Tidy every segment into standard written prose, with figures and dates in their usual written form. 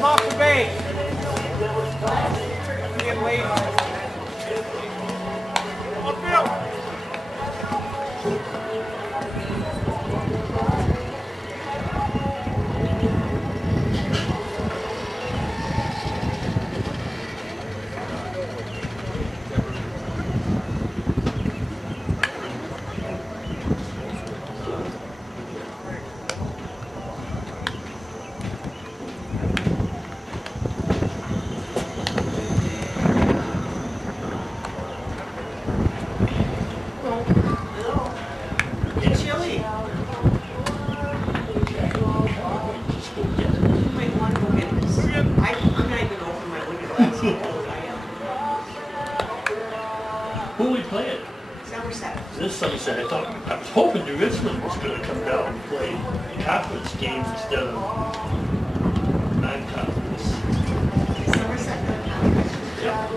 Come off the base. Get late. Upfield. Who we playing? Somerset. This Somerset. I was hoping New Richmond was going to come down and play conference games instead of non-conference. Somerset non-conference. Yeah.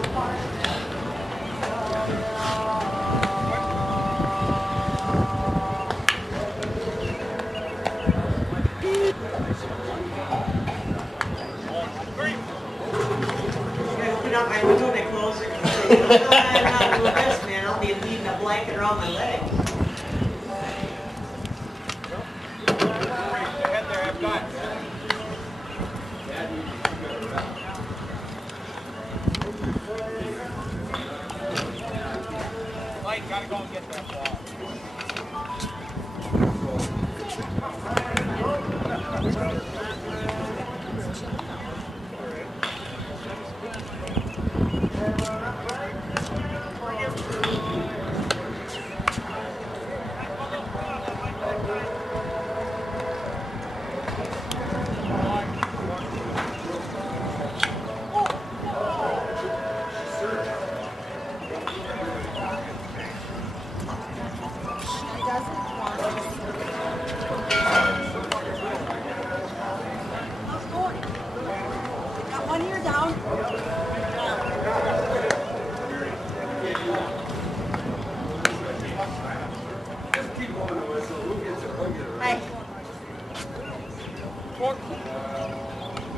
Put out my window and I close it and say, I'm not doing this, man. I'll be leaving a blanket around my leg. Head there, have done. Mike, gotta go and get that ball.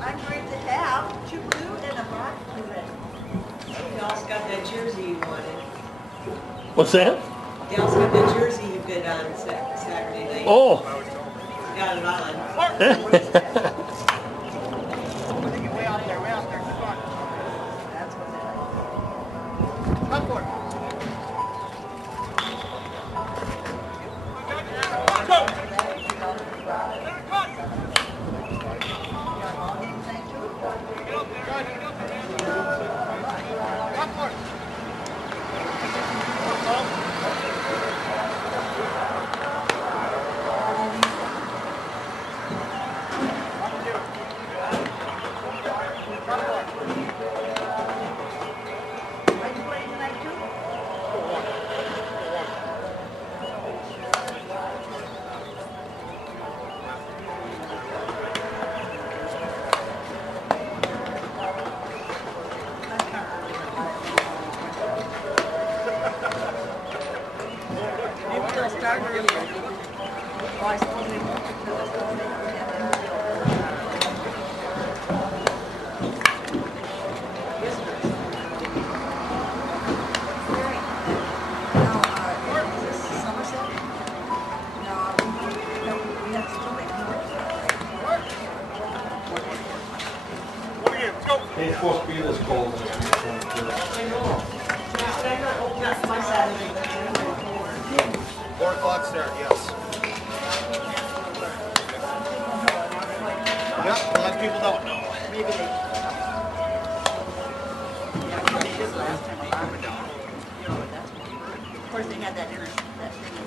I'm going to have 2 blue and a black red. Dallas got that jersey you wanted. What's that? Dallas got that jersey you bid on Saturday night. Oh. Got it on. Way out there, keep on. That's what they like. Come for it. supposed to be this cold this weekend. That's my Saturday. 4 o'clock start, yes. Yep, a lot of people don't know. Maybe they. Yeah, they did last time alarm went off. Of course, they had that thing.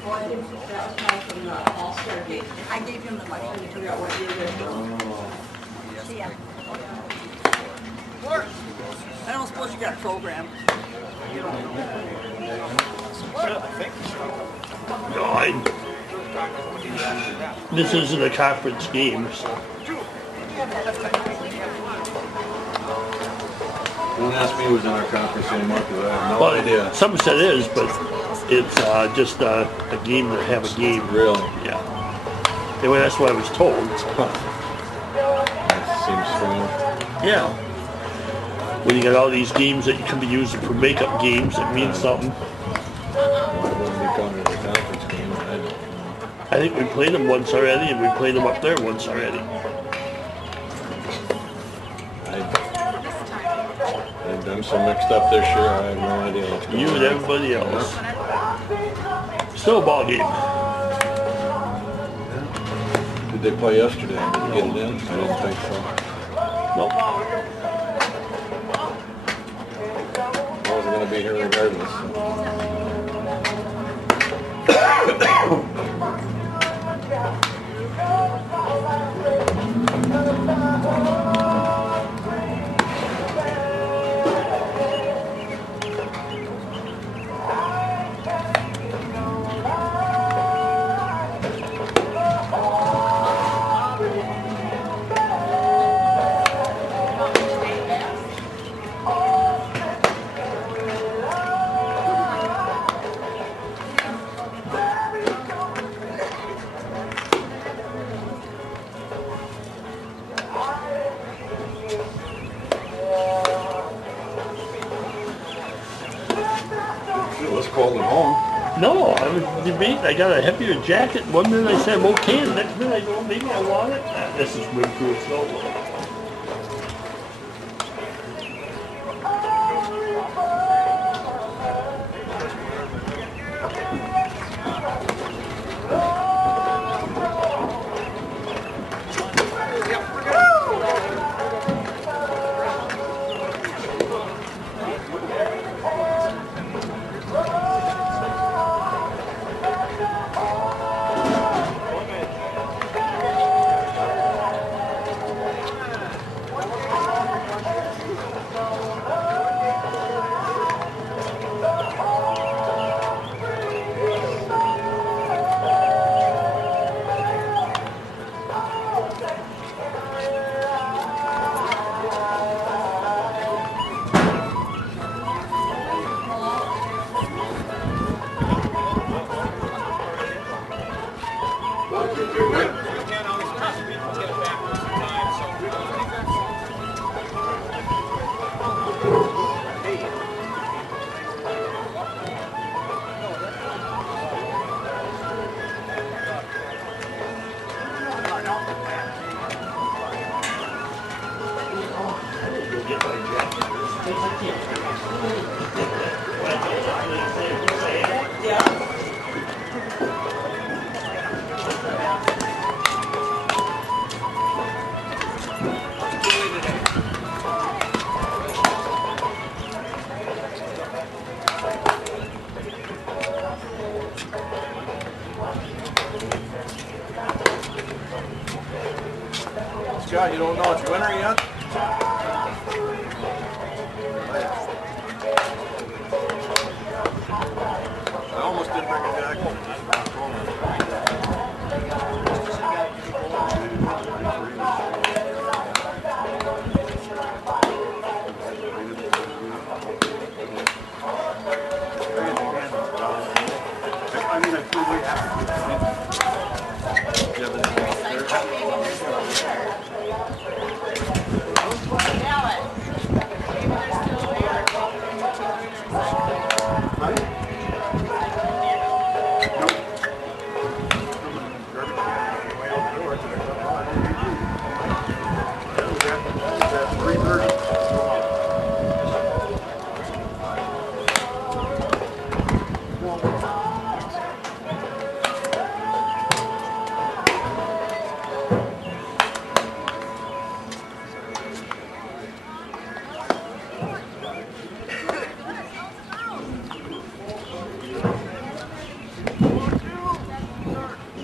Boy, that was probably from the All-Star game. I gave him the money. Trying to figure out what year they're from. See ya. I don't suppose you got a program. No, this isn't a conference game, so. Don't ask me who's in our conference anymore because I have no Well, idea. Somerset is, but it's just a game to have a game. Really? Yeah. Anyway, that's what I was told. That seems strange. Yeah. When you got all these games that you can be using for makeup games, it means something. Well, it wouldn't be counted as a conference game. I don't know. I think we played them once already, and we played them up there once already. I'm so mixed up this year, I have no idea what's going on. You and everybody else. Still a ball game. Did they play yesterday? Did you get it in? I didn't think so. Nope. I wasn't going to be here regardless. It was cold at home. No, I was debating. I got a heavier jacket. One minute I said I'm okay, the next minute I go, maybe I want it. This is wind-proof, so. Scott, you don't know it's winter yet? I almost did bring a jacket. I mean, I feel way happy.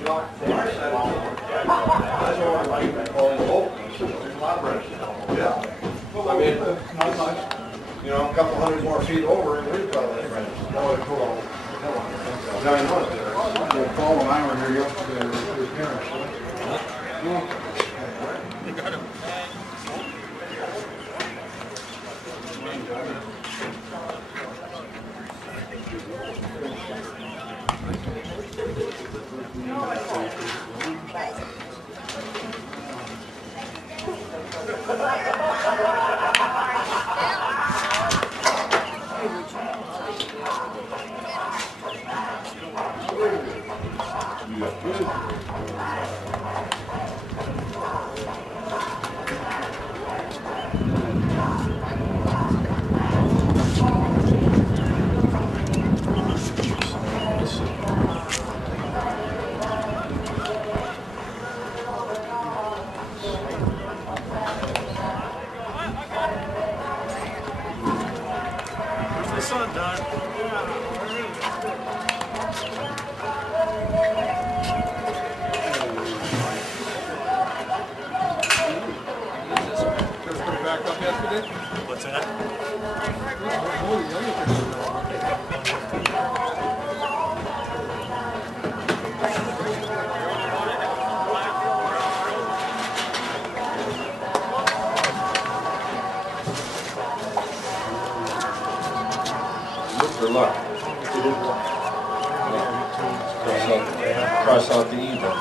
Yeah. I mean, not much. You know, a couple hundred more feet over and we'd probably rent it. That would cool. Now I know it's there. Paul and I were here yesterday with his parents. What's that? Look for luck. Cross out the evil.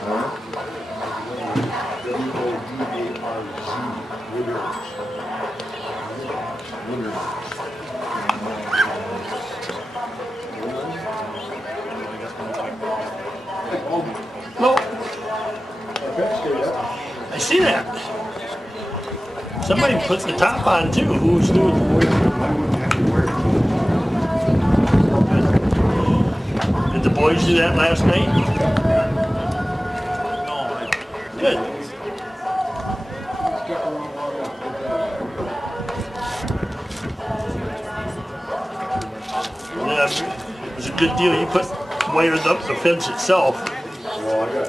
Huh? No. I see that. Somebody put the top on too. Who's doing it? Did the boys do that last night? Good. Yeah, it was a good deal. You put wired up the fence itself. Well, I got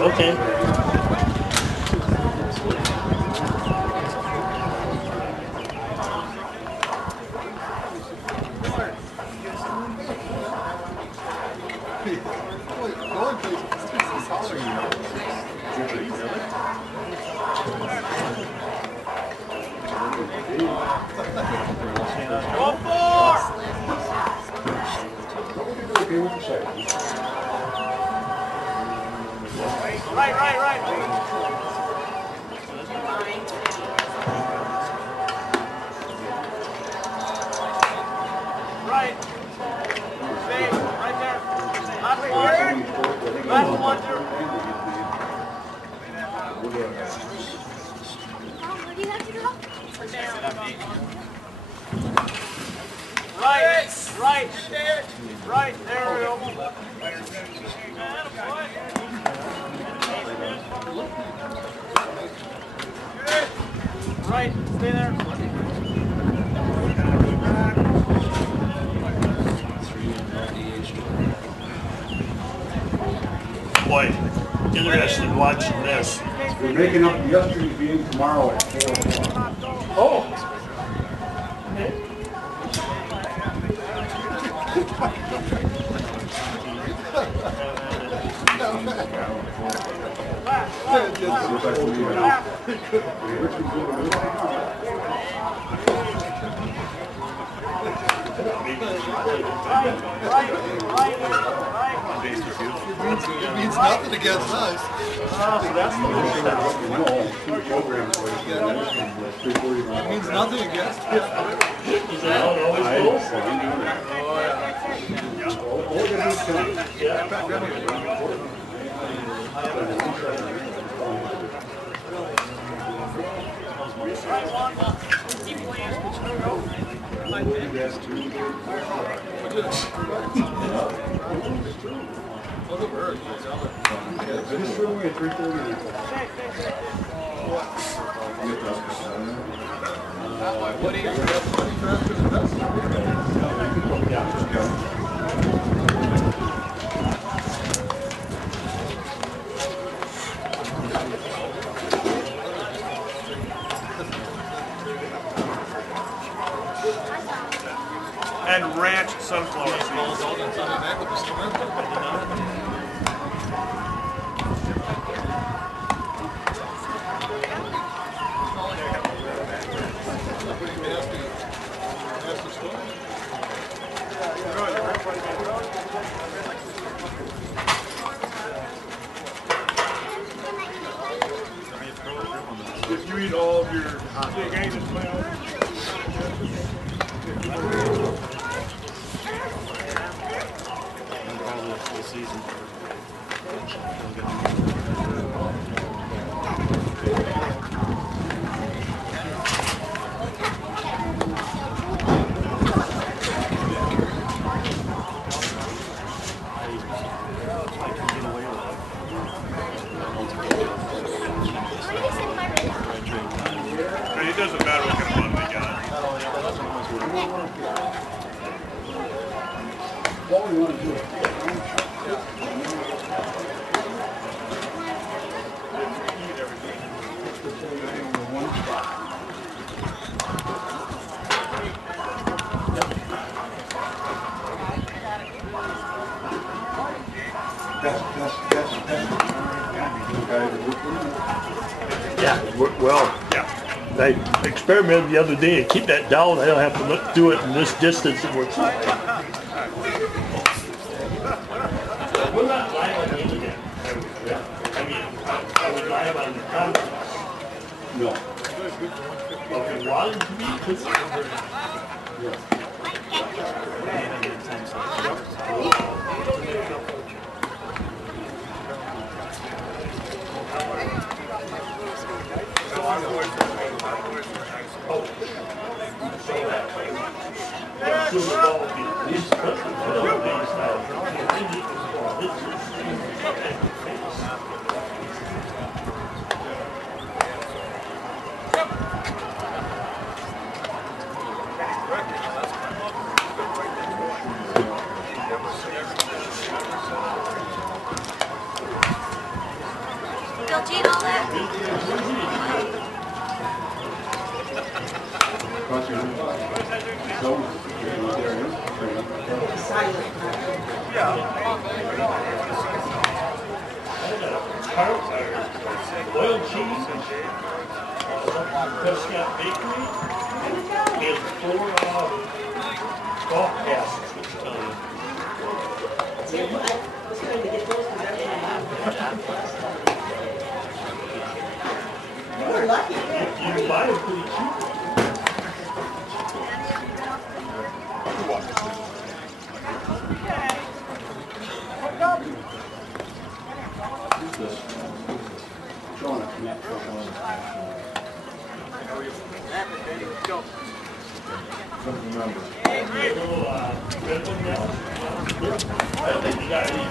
Okay. Right. Right. Stay right there. Last one. Last one, two. Where do you have to go? Right, there we go. Right, stay there. Boy, interested watching this. We're making up yesterday's game tomorrow at 4 o'clock. Oh. It means nothing against us. It means nothing against us. Is that how it always goes? This room at 3:30. And ranch sunflower seeds. If you eat all of your big Angus meal, the season. It doesn't matter what kind of fun we got. What we want to do. Yeah, well, yeah. I experimented the other day and keep that down. I don't have to do it in this distance. It works. We're not live on the internet. I mean, are we live on the conference? No. Okay, wanted to be. Bill Jean, all that? Oil cheese, Prescott Bakery, and 4 golf gases. See, I was trying to get those to them. You were lucky. You can buy them pretty cheap. Showing a connect. Remember. Red one now? I don't think you got any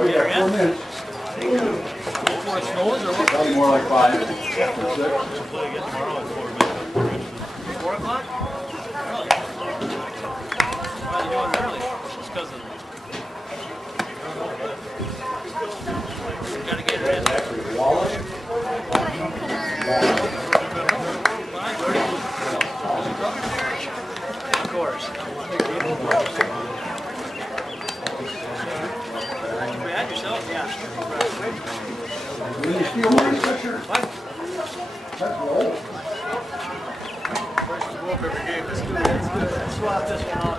Oh, yeah, 4 minutes. Probably more like 5 or 6. 4 o'clock? Early. Why are you doing early? Just because of... Gotta get it in. Of course. You bad yourself? Yeah. Did you steal mine, Fisher? What? That's old. Swap this one out.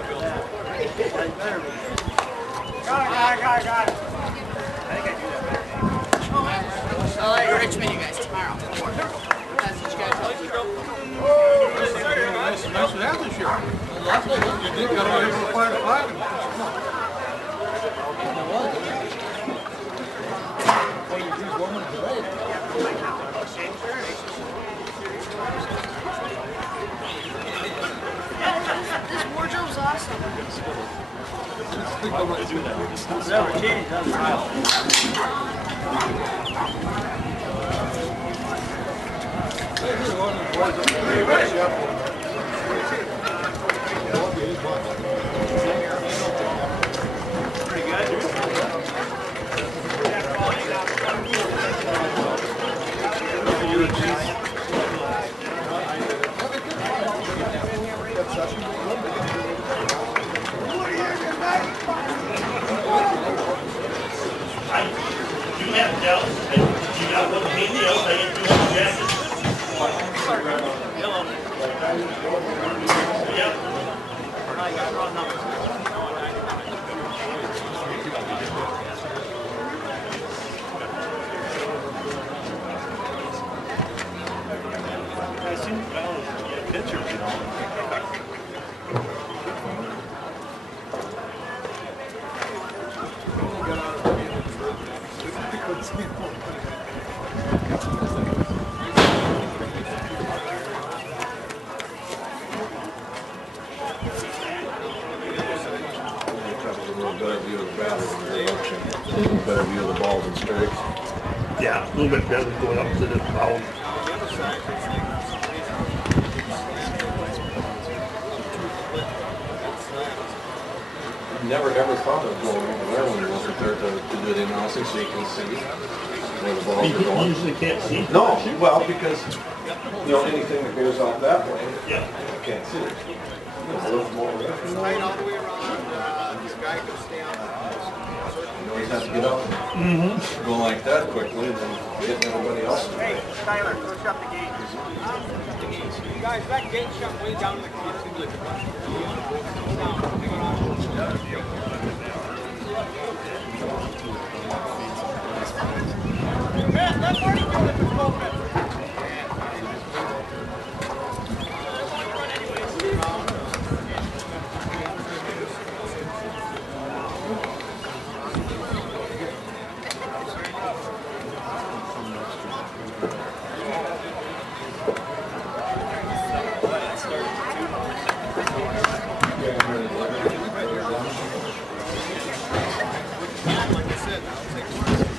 That better be. Got it. I think I do that better. I'll let Richmond, you guys, tomorrow. That's what you guys want to do. Nice to have this year. Last week you did got away from 5 to 5. This wardrobe's awesome. Never changed, that's right. Pretty good. You have Dallas, you got one handy else, I get 2 jackets. Yellow. Yep. I got the wrong number. I seen Dallas get pictures, you know. Better view of the batters in the auction. Better view of the balls and strikes. Yeah, a little bit better going up to the foul. Never ever thought of going over there when you wasn't there to do the announcing so you can see where the balls are You going. usually can't see. No, well, because, you know, anything that goes out that way, Yeah. I can't see it. Tight all the way around. This guy can stay on the You always have to get up and go like that quickly and then get everybody else. Hey, Tyler, go shut the gate. You guys, that gate shut way down in the corner. Man, that's already doing it for 12 minutes.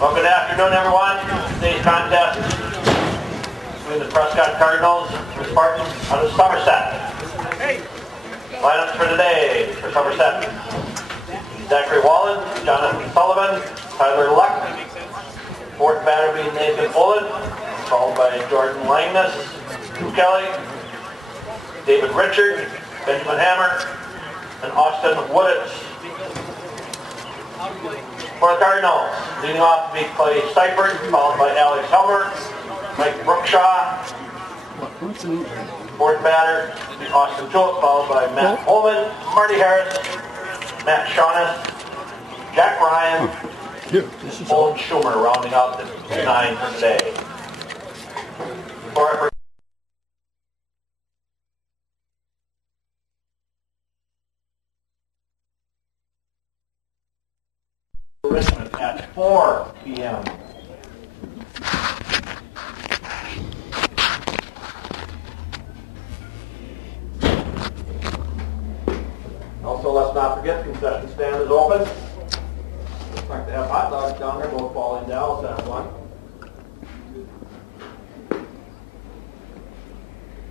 Well, good afternoon, everyone. Today's contest between the Prescott Cardinals and the Spartans out of Somerset. Lineups for today for Somerset: Zachary Wallen, Jonathan Sullivan, Tyler Luck. Fourth batter being Nathan Bullen, followed by Jordan Langness, Drew Kelly, David Richard, Benjamin Hammer, and Austin Wooditz. For the Cardinals, leading off to be Clay Seifert, followed by Alex Helmer, Mike Brookshaw, Fourth batter, Austin Tulip, followed by Matt Holman, Marty Harris, Matt Shaughnessy, Jack Ryan, Owen Schumer, rounding out the 9 for today. Richmond at 4 p.m. Also, let's not forget, concession stand is open. Looks like they have hot dogs down there, both Paul and Dallas have one. Of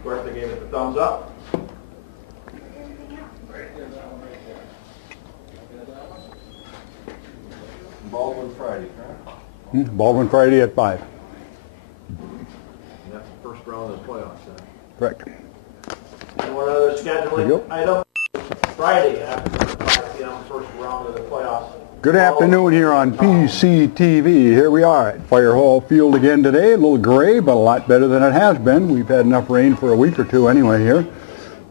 course, they gave it the thumbs up. Baldwin Friday, correct? Baldwin Friday at 5. And that's the first round of the playoffs, then. Correct. And one other scheduling item. Friday after 5 p.m. first round of the playoffs. Good afternoon here on PCTV. Here we are at Fire Hall Field again today. A little gray, but a lot better than it has been. We've had enough rain for a week or two anyway here.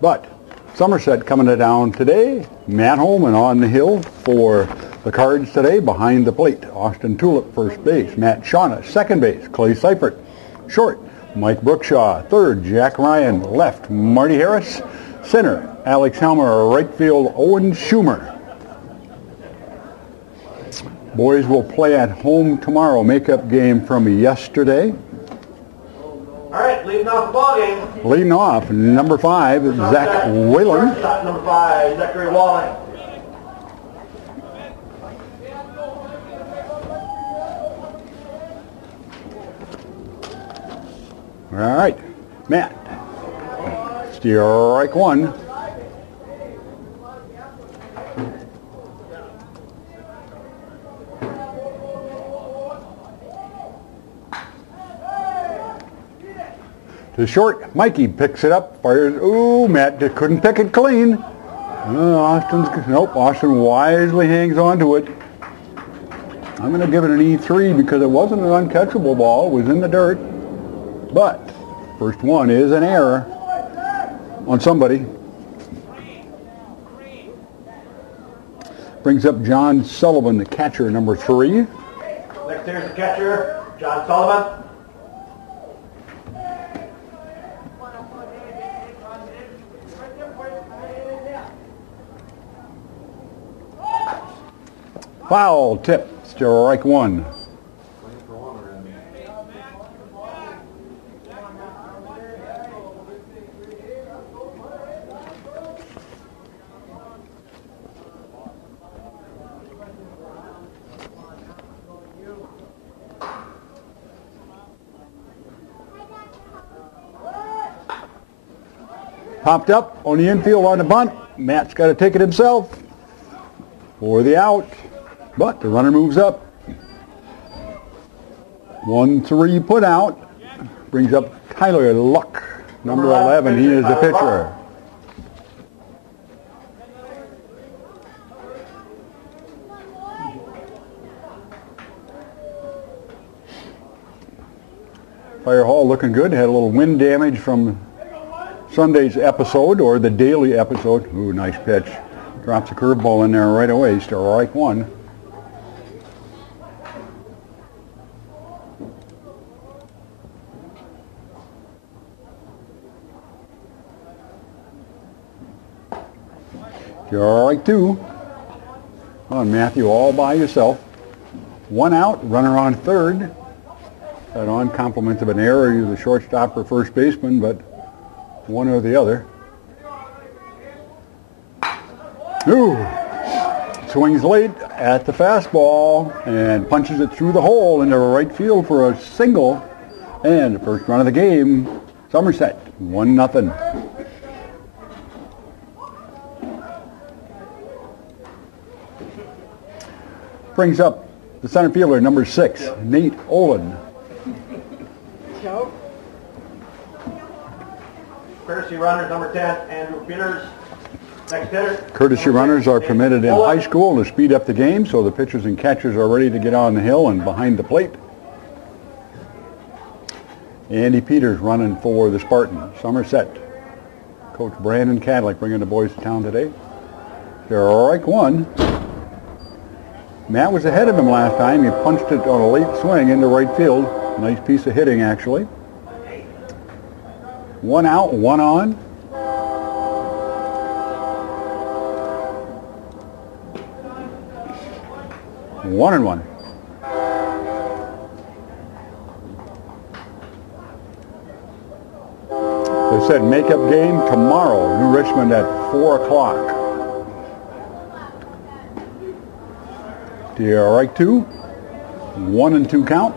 But Somerset coming down today. Matt Holman on the hill for the Cards today. Behind the plate, Austin Tulip, first base. Matt Shaughnessy, second base. Clay Seifert, short. Mike Brookshaw, third. Jack Ryan, left. Marty Harris, center. Alex Helmer, right field. Owen Schumer. Boys will play at home tomorrow. Makeup game from yesterday. All right, leading off the ball game. Leading off, number 5, Zach Whalen. Shot number 5, Zachary Wallen. All right, Matt. Strike 1. To short, Mikey picks it up, fires. Ooh, Matt just couldn't pick it clean. Austin wisely hangs on to it. I'm going to give it an E3 because it wasn't an uncatchable ball. It was in the dirt. But first one is an error on somebody. Brings up John Sullivan, the catcher, number 3. Next here's the catcher, John Sullivan. Foul tip, strike 1. Popped up on the infield on the bunt. Matt's got to take it himself for the out. But the runner moves up. 1-3 put out. Brings up Tyler Luck, number 11. He is the pitcher. Fire Hall looking good. Had a little wind damage from Sunday's episode, or the daily episode. Ooh, nice pitch. Drops a curveball in there right away. Strike 1. Strike 2. On Matthew, all by yourself. 1 out, runner on third. That on compliments of an error, you're the shortstop or first baseman, but one or the other. Ooh. Swings late at the fastball and punches it through the hole into right field for a single. And the first run of the game, Somerset, 1-0. Brings up the center fielder, number 6, Nate Olin. Courtesy runners, number 10, Andrew Peters. Next hitter. Courtesy runners are permitted in high school to speed up the game, so the pitchers and catchers are ready to get on the hill and behind the plate. Andy Peters running for the Spartans. Somerset. Coach Brandon Cadlick bringing the boys to town today. Strike one. Matt was ahead of him last time. He punched it on a late swing into right field. Nice piece of hitting, actually. One out, one on. One and one. They said makeup game tomorrow. New Richmond at 4 o'clock. Strike two. 1-2 count.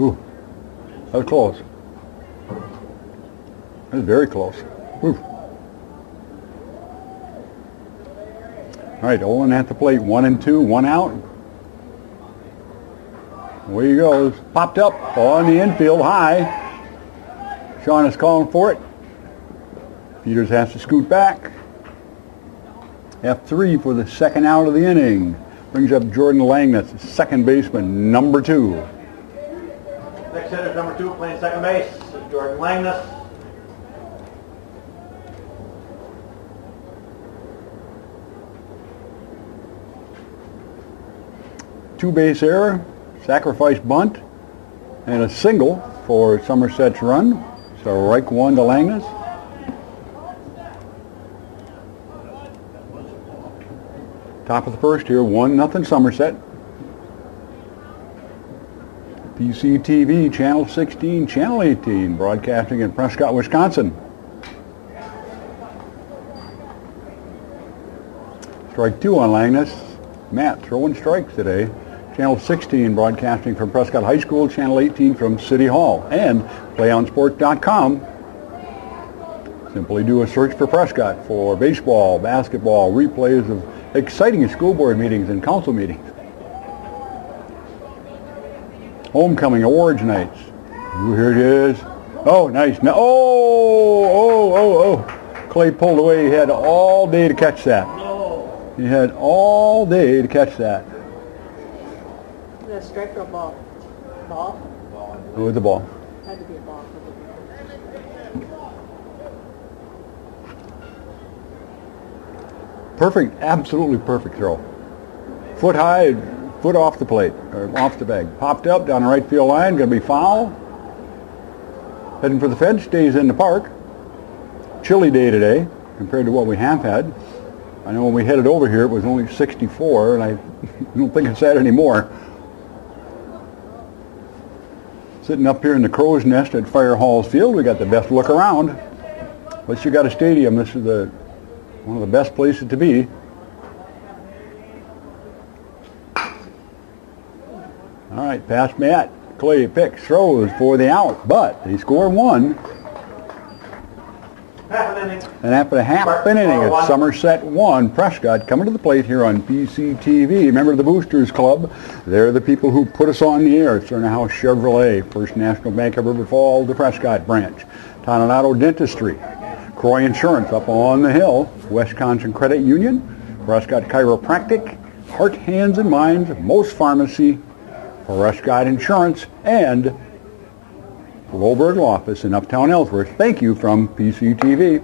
Ooh, that was close. That was very close. Ooh. All right, Olin at the plate. 1-2, one out. Away he goes. Popped up on the infield high. Sean is calling for it. Peters has to scoot back. F3 for the second out of the inning. Brings up Jordan Langness, second baseman, number 2. Next hitter is number 2, playing second base, is Jordan Langness. Two-base error, sacrifice bunt, and a single for Somerset's run. Strike one to Langness. Top of the first here, 1-0 Somerset. PCTV, Channel 16, Channel 18, broadcasting in Prescott, Wisconsin. Strike two on Langness. Matt throwing strikes today. Channel 16 broadcasting from Prescott High School, Channel 18 from City Hall, and playonsport.com. Simply do a search for Prescott for baseball, basketball, replays of exciting school board meetings and council meetings. Homecoming awards nights. Ooh, here it is. Oh, nice. No, oh. Clay pulled away. He had all day to catch that. He had all day to catch that. Is that a strike or a ball? Ball? With the ball. Had to be a ball. Perfect, absolutely perfect throw. Foot high, foot off the plate, or off the bag. Popped up down the right field line, going to be foul. Heading for the fence, stays in the park. Chilly day today compared to what we have had. I know when we headed over here it was only 64, and I don't think it's that anymore. Sitting up here in the crow's nest at Fire Halls Field, we got the best look around. Unless you got a stadium, this is one of the best places to be. All right, past Matt. Clay picks, throws for the out, but they score one. Half an inning. And after a half an inning, it's Somerset 1. Prescott coming to the plate here on PCTV. Remember the Boosters Club? They're the people who put us on the air. Cerner House Chevrolet, First National Bank of River Falls, the Prescott branch. Toninato Dentistry, Croy Insurance up on the hill, Wisconsin Credit Union, Prescott Chiropractic, Heart, Hands, and Minds, Most Pharmacy, Prescott Insurance, and Loberg Law Office in Uptown Ellsworth. Thank you from PCTV.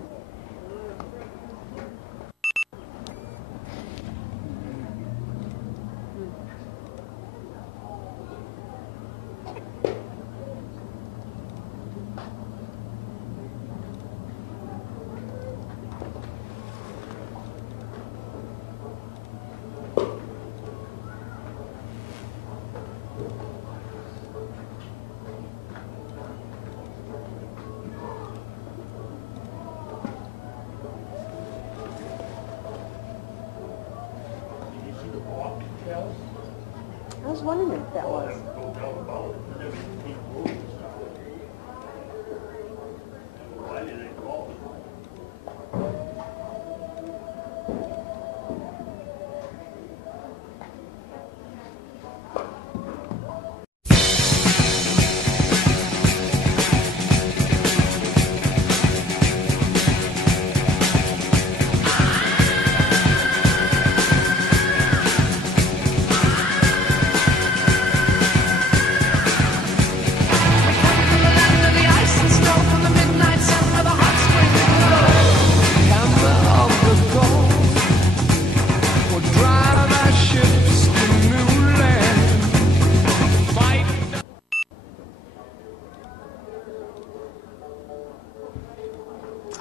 I was wondering if that was.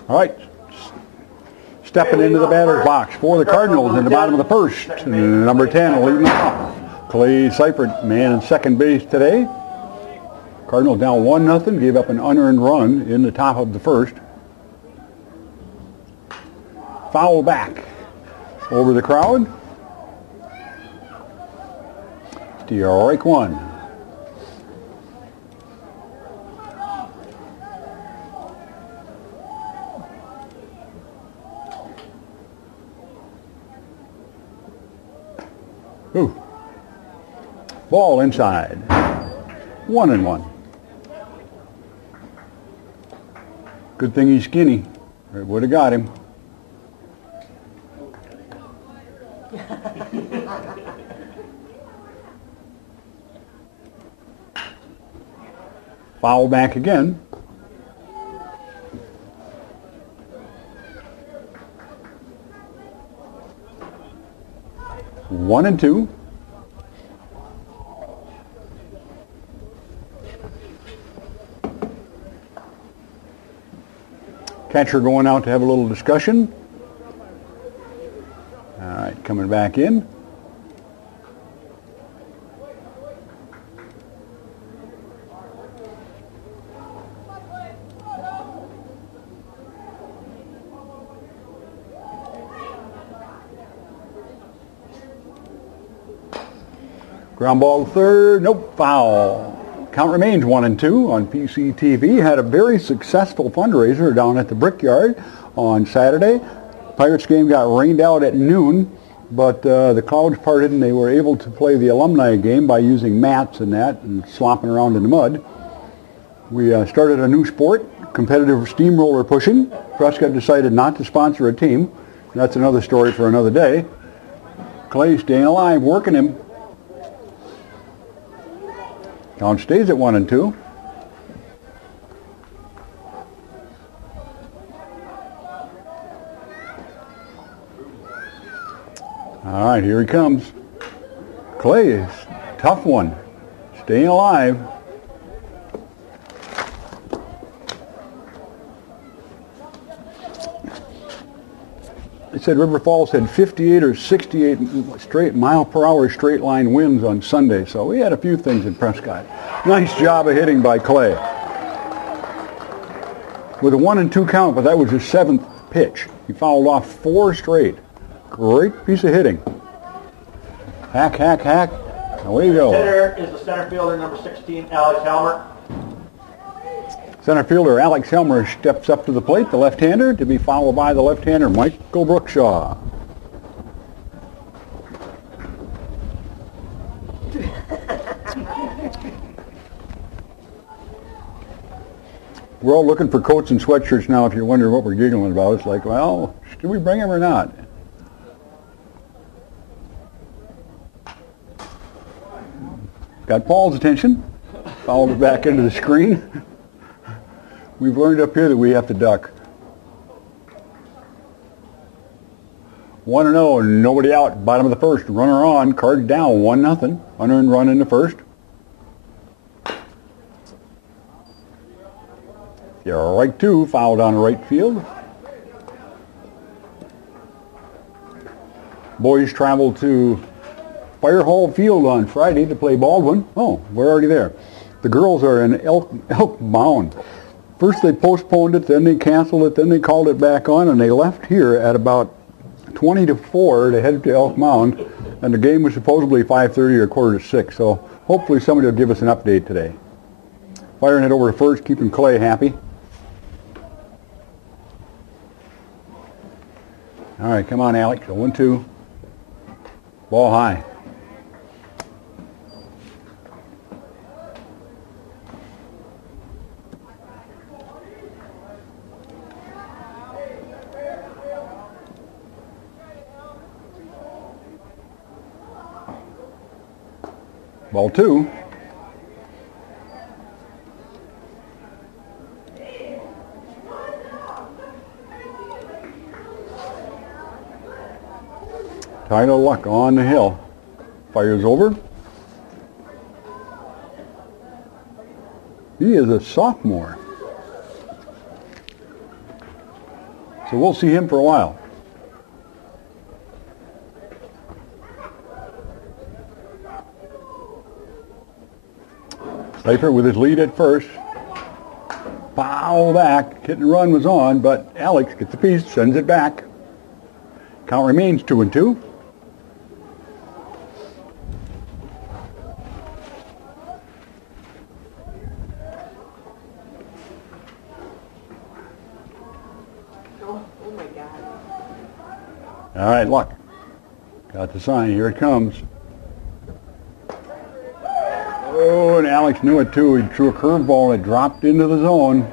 All right. Stepping into the batter's box for the Cardinals in the bottom of the first. Number 10 leading off. Clay Seifert, man in second base today. Cardinals down 1-0, gave up an unearned run in the top of the first. Foul back over the crowd. Strike one. Ooh. Ball inside. 1-1. Good thing he's skinny. It would have got him. Foul back again. One and two. Catcher going out to have a little discussion. All right, coming back in. Ground ball third, nope, foul. Count remains 1-2 on PCTV. Had a very successful fundraiser down at the Brickyard on Saturday. Pirates game got rained out at noon, but the clouds parted and they were able to play the alumni game by using mats and that and slopping around in the mud. We started a new sport, competitive steamroller pushing. Prescott decided not to sponsor a team. That's another story for another day. Clay staying alive, working him. Count stays at 1-2. All right, here he comes. Clay is tough one. Staying alive. They said River Falls had 58 or 68 straight mile-per-hour straight-line winds on Sunday, so we had a few things in Prescott. Nice job of hitting by Clay. With a 1-2 count, but that was his seventh pitch. He fouled off 4 straight. Great piece of hitting. Hack, hack, hack. Away you go. Hitter is the center fielder, number 16, Alex Helmer. Center fielder Alex Helmer steps up to the plate, the left-hander, to be followed by the left-hander Michael Brookshaw. We're all looking for coats and sweatshirts now if you're wondering what we're giggling about. It's like, well, should we bring them or not? Got Paul's attention. Followed it back into the screen. We've learned up here that we have to duck. 1-0, nobody out. Bottom of the first. Runner on. Cards down. 1-0. Unearned run in the first. Strike two. Foul down to right field. Boys travel to Fire Hall Field on Friday to play Baldwin. Oh, we're already there. The girls are in Elk Mound. First they postponed it, then they canceled it, then they called it back on, and they left here at about 20 to 4 to head to Elk Mound, and the game was supposedly 5:30 or 5:45, so hopefully somebody will give us an update today. Firing it over to first, keeping Clay happy. All right, come on, Alex. 1-2. Ball high. Ball two. Tyler Luck on the hill. Fires over. He is a sophomore. so we'll see him for a while. Cypher with his lead at first. Foul back. Hit and run was on, but Alex gets the piece, sends it back. Count remains 2-2. Oh my God. All right, look. Got the sign. Here it comes. Oh, and Alex knew it too. He threw a curveball and it dropped into the zone.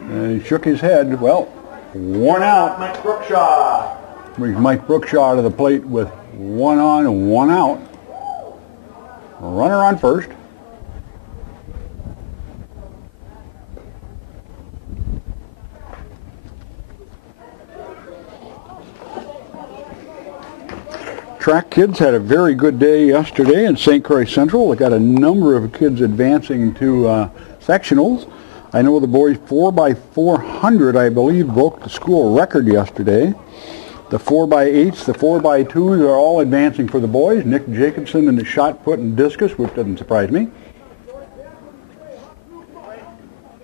And he shook his head. Well, one out. Mike Brookshaw. Brings Mike Brookshaw to the plate with one on and one out. Runner on first. Track kids had a very good day yesterday in St. Croix Central. They got a number of kids advancing to sectionals. I know the boys 4x400, I believe, broke the school record yesterday. The 4x8s, the 4x2s are all advancing for the boys. Nick Jacobson in the shot put and discus, which doesn't surprise me.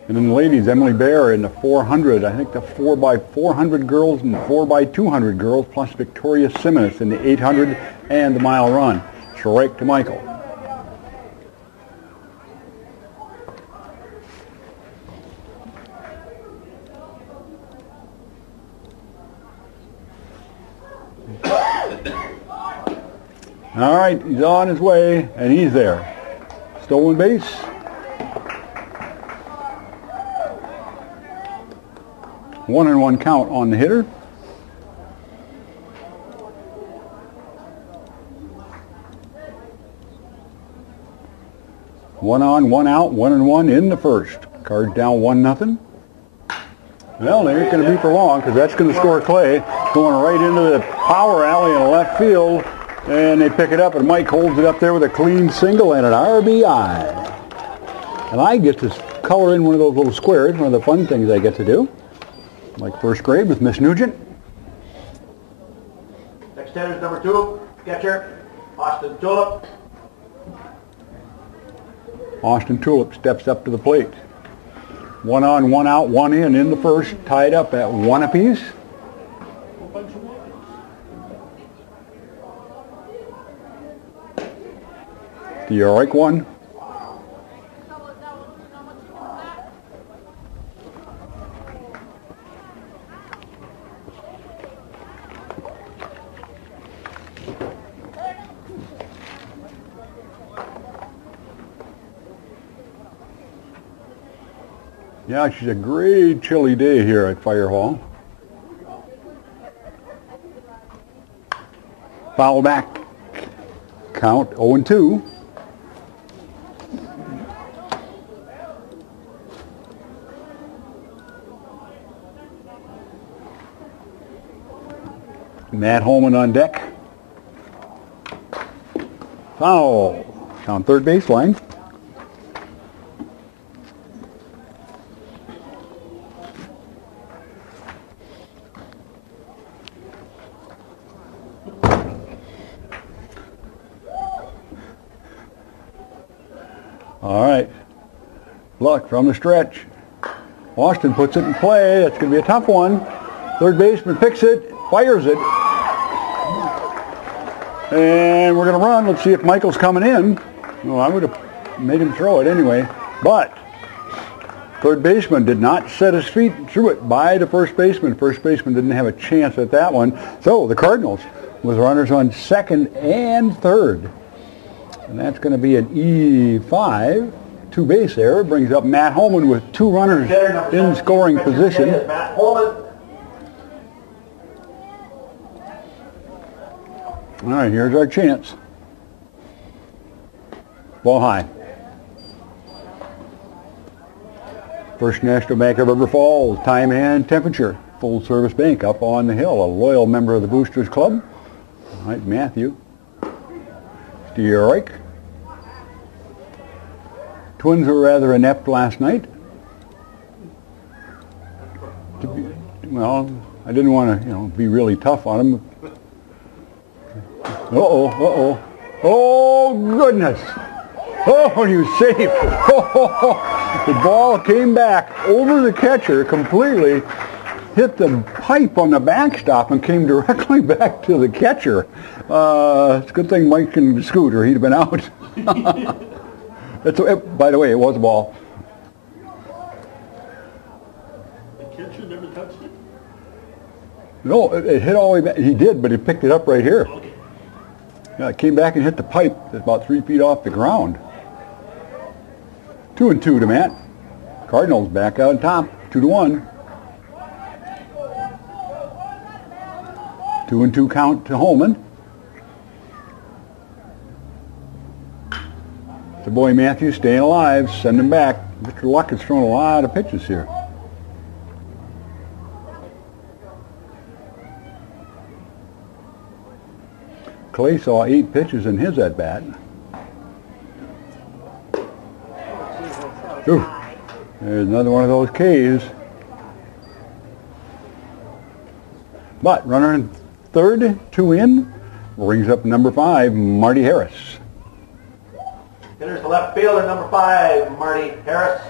And then the ladies, Emily Bear in the 400, I think the 4x400 girls and the 4x200 girls, plus Victoria Simmons in the 800 and the mile run. Strike to Michael. All right, he's on his way, and he's there. Stolen base. 1-1 count on the hitter. One on, one out, 1-1 in the first. Card down 1-0. Well, they ain't going to be for long because that's going to score Clay. Going right into the power alley in left field. And they pick it up, and Mike holds it up there with a clean single and an RBI. And I get to color in one of those little squares, one of the fun things I get to do. Like first grade with Miss Nugent. Next hitter is number 2, catcher, Austin Tulip. Austin Tulip steps up to the plate. 1 on, 1 out, 1 in the first, tied up at 1 apiece. The heroic one. Yeah, it's a great chilly day here at Fire Hall. Foul back. Count 0-2. Matt Holman on deck. Foul. On third baseline. All right. Luck from the stretch. Austin puts it in play. That's going to be a tough one. Third baseman picks it, fires it. And we're going to run. Let's see if Michael's coming in. Well, I would have made him throw it anyway. But third baseman did not set his feet, threw it by the first baseman. First baseman didn't have a chance at that one. So the Cardinals with runners on second and third. And that's going to be an E5. Two-base error brings up Matt Holman with 2 runners in scoring position. Matt Holman. All right, here's our chance. Ball high. First National Bank of River Falls, time and temperature. Full service bank up on the hill, a loyal member of the Boosters Club. All right, Matthew. Steerik. Twins were rather inept last night. Well, I didn't want to, be really tough on him. Uh-oh. Oh, goodness. Oh, he was safe. The ball came back over the catcher completely, hit the pipe on the backstop, and came directly back to the catcher. It's a good thing Mike can scoot, or he'd have been out. By the way, it was a ball. The catcher never touched it? No, it hit all the way back. He did, but he picked it up right here. Okay. Yeah, it came back and hit the pipe about 3 feet off the ground. 2-2 to Matt. Cardinals back out on top, 2-1. 2-2 count to Holman. The boy Matthews staying alive, send him back. Mr. Luck has thrown a lot of pitches here. Clay saw 8 pitches in his at-bat. Ooh, there's another one of those Ks. But runner in third, 2 in, brings up number 5, Marty Harris. Here's the left fielder, number 5, Marty Harris.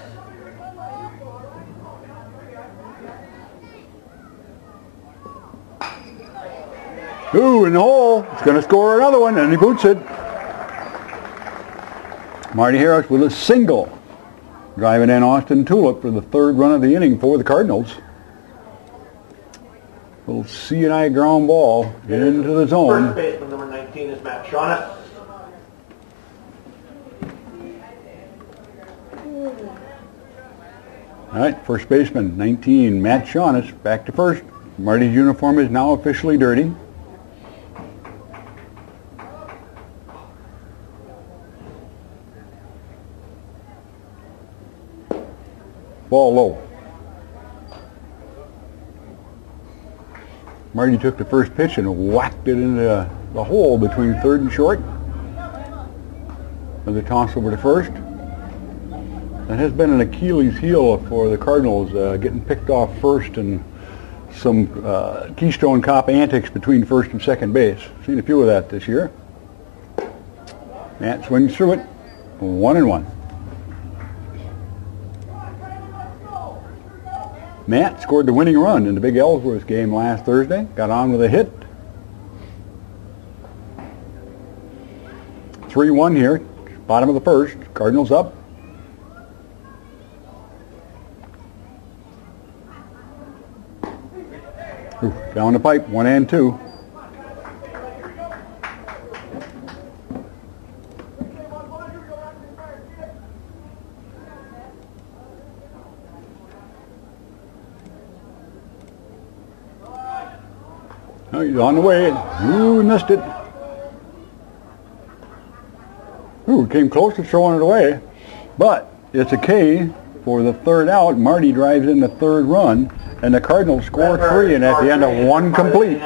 Ooh, in the hole. He's going to score another one, and he boots it. Marty Harris with a single, driving in Austin Tulip for the 3rd run of the inning for the Cardinals. Little C&I ground ball into the zone. First baseman, number 19, is Matt Shaughness. All right, first baseman, 19, Matt Shaughness, back to first. Marty's uniform is now officially dirty. Ball low. Marty took the first pitch and whacked it into the hole between third and short. Another toss over to first. That has been an Achilles heel for the Cardinals, getting picked off first and some Keystone Cop antics between first and second base. Seen a few of that this year. Matt swings through it, 1-1. Matt scored the winning run in the big Ellsworth game last Thursday. Got on with a hit. 3-1 here, bottom of the first. Cardinals up. Ooh, down the pipe, 1-2. Oh, he's on the way. Ooh, missed it. Ooh, came close to throwing it away. But it's a K for the 3rd out. Marty drives in the 3rd run, and the Cardinals score 3, and at the end of 1 complete,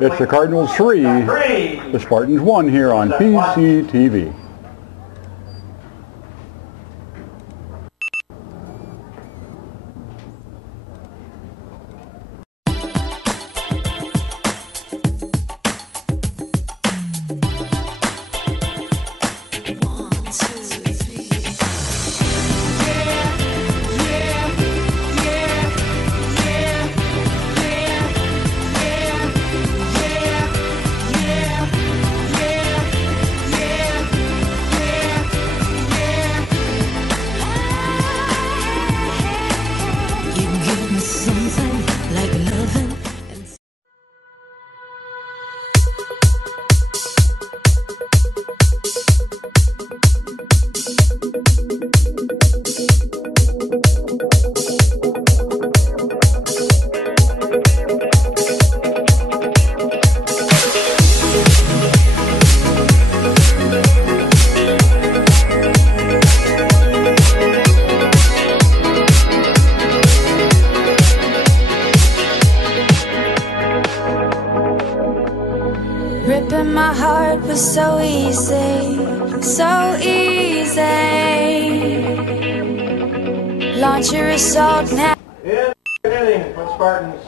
it's the Cardinals 3, the Spartans 1 here on PCTV. Ripping my heart was so easy, so easy. Launch your assault now. In the inning for the Spartans,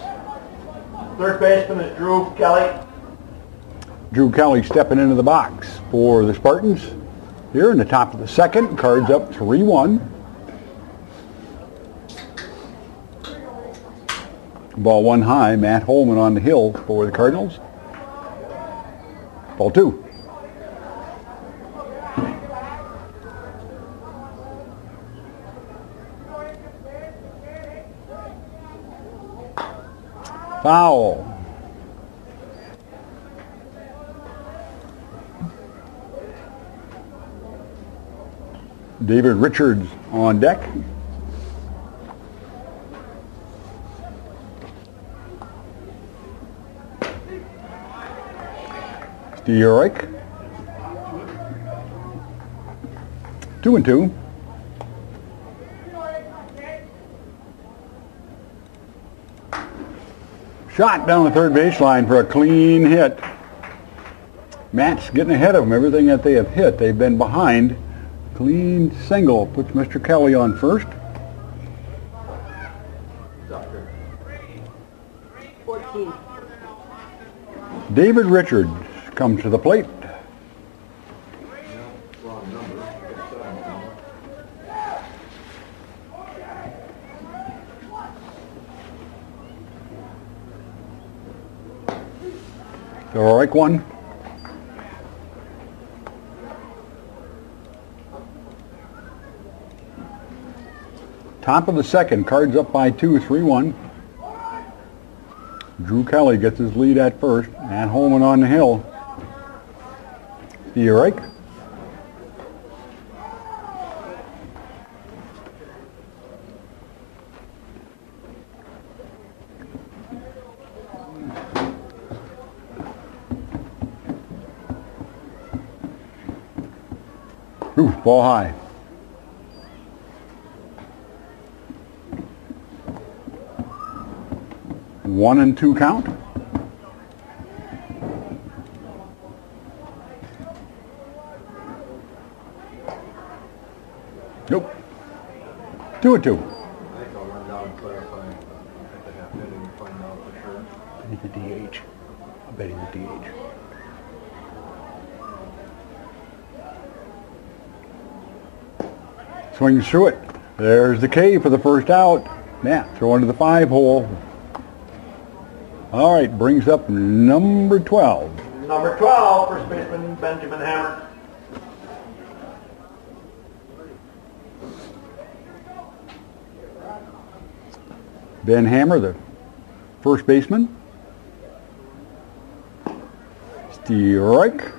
Third baseman is Drew Kelly. Drew Kelly stepping into the box for the Spartans. Here in the top of the second, Cards up 3-1. Ball one high, Matt Holman on the hill for the Cardinals. Ball two. Foul. David Richards on deck. Stierich. 2-2. Shot down the third baseline for a clean hit. Matt's getting ahead of them. Everything that they have hit, they've been behind. Clean single puts Mr. Kelly on first. 14. David Richards comes to the plate. Strike one. Top of the second, Cards up by 2, 3-1. Drew Kelly gets his lead at first. Matt Holman on the hill. Stierich. Ooh, ball high. One and two count. Nope. 2-2. I think I'll run down and clarify at the half inning and find out for sure. I think the DH. I'm betting the DH. Swings through it. There's the K for the first out. Matt throwing to the 5 hole. All right, brings up number 12. Number 12, first baseman Benjamin Hammer. Ben Hammer, the first baseman. Stierich.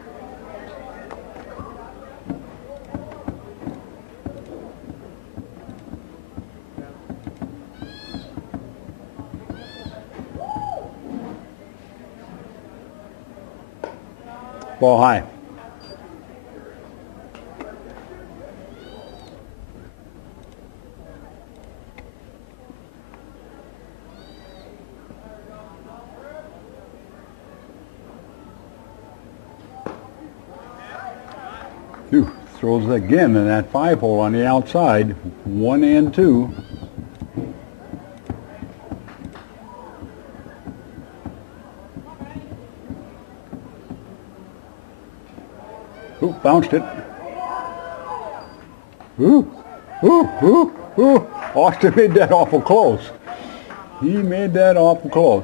Ball high. Ooh, throws again in that 5 hole on the outside. 1 and 2. Ooh, bounced it. Ooh, ooh, ooh, ooh. Austin made that awful close. He made that awful close.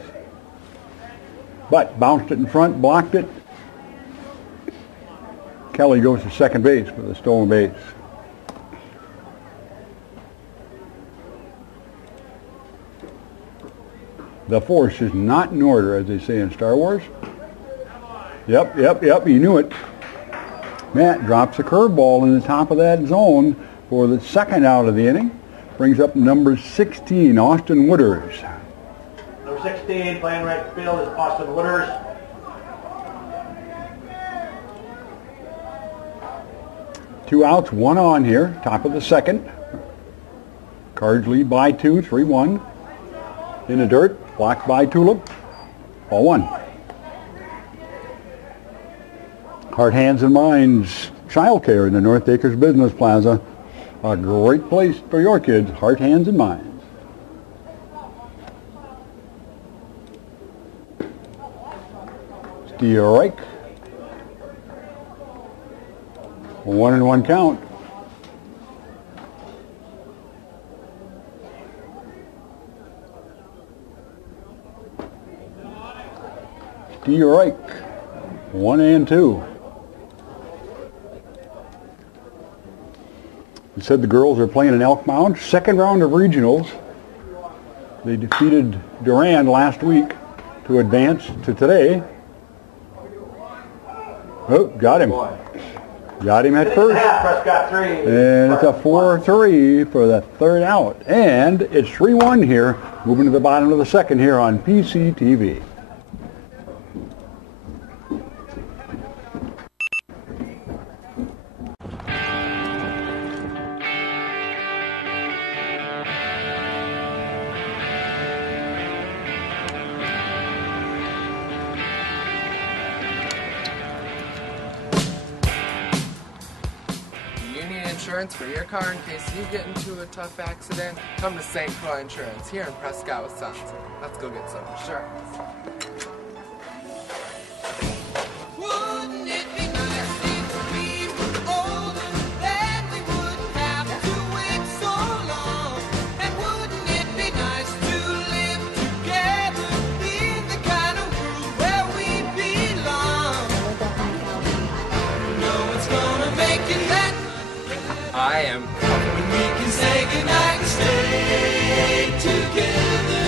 But bounced it in front, blocked it. Kelly goes to second base for the stolen base. The force is not in order, as they say in Star Wars. Yep, you knew it. Matt drops a curveball in the top of that zone for the second out of the inning. Brings up number 16, Austin Wooders. Number 16, playing right field is Austin Wooders. Two outs, one on here, top of the second. Cards lead by 2, 3-1. In the dirt, blocked by Tulip. Ball 1. Heart, Hands, and Minds Childcare in the North Acres Business Plaza. A great place for your kids, Heart, Hands, and Minds. Strike. 1-1 count. Strike. 1-2. We said the girls are playing in Elk Mound. Second round of regionals. They defeated Durand last week to advance to today. Oh, got him. Got him at first. Prescott 3. And it's a 4-3 for the third out. And it's 3-1 here, moving to the bottom of the second here on PCTV. Insurance for your car in case you get into a tough accident? Come to St. Croix Insurance here in Prescott, Wisconsin. Let's go get some insurance. Wouldn't it be nice if we were older, then we wouldn't have to wait so long? And wouldn't it be nice to live together in the kind of world where we belong? No one's gonna make it that I am. when we can say goodnight and stay together.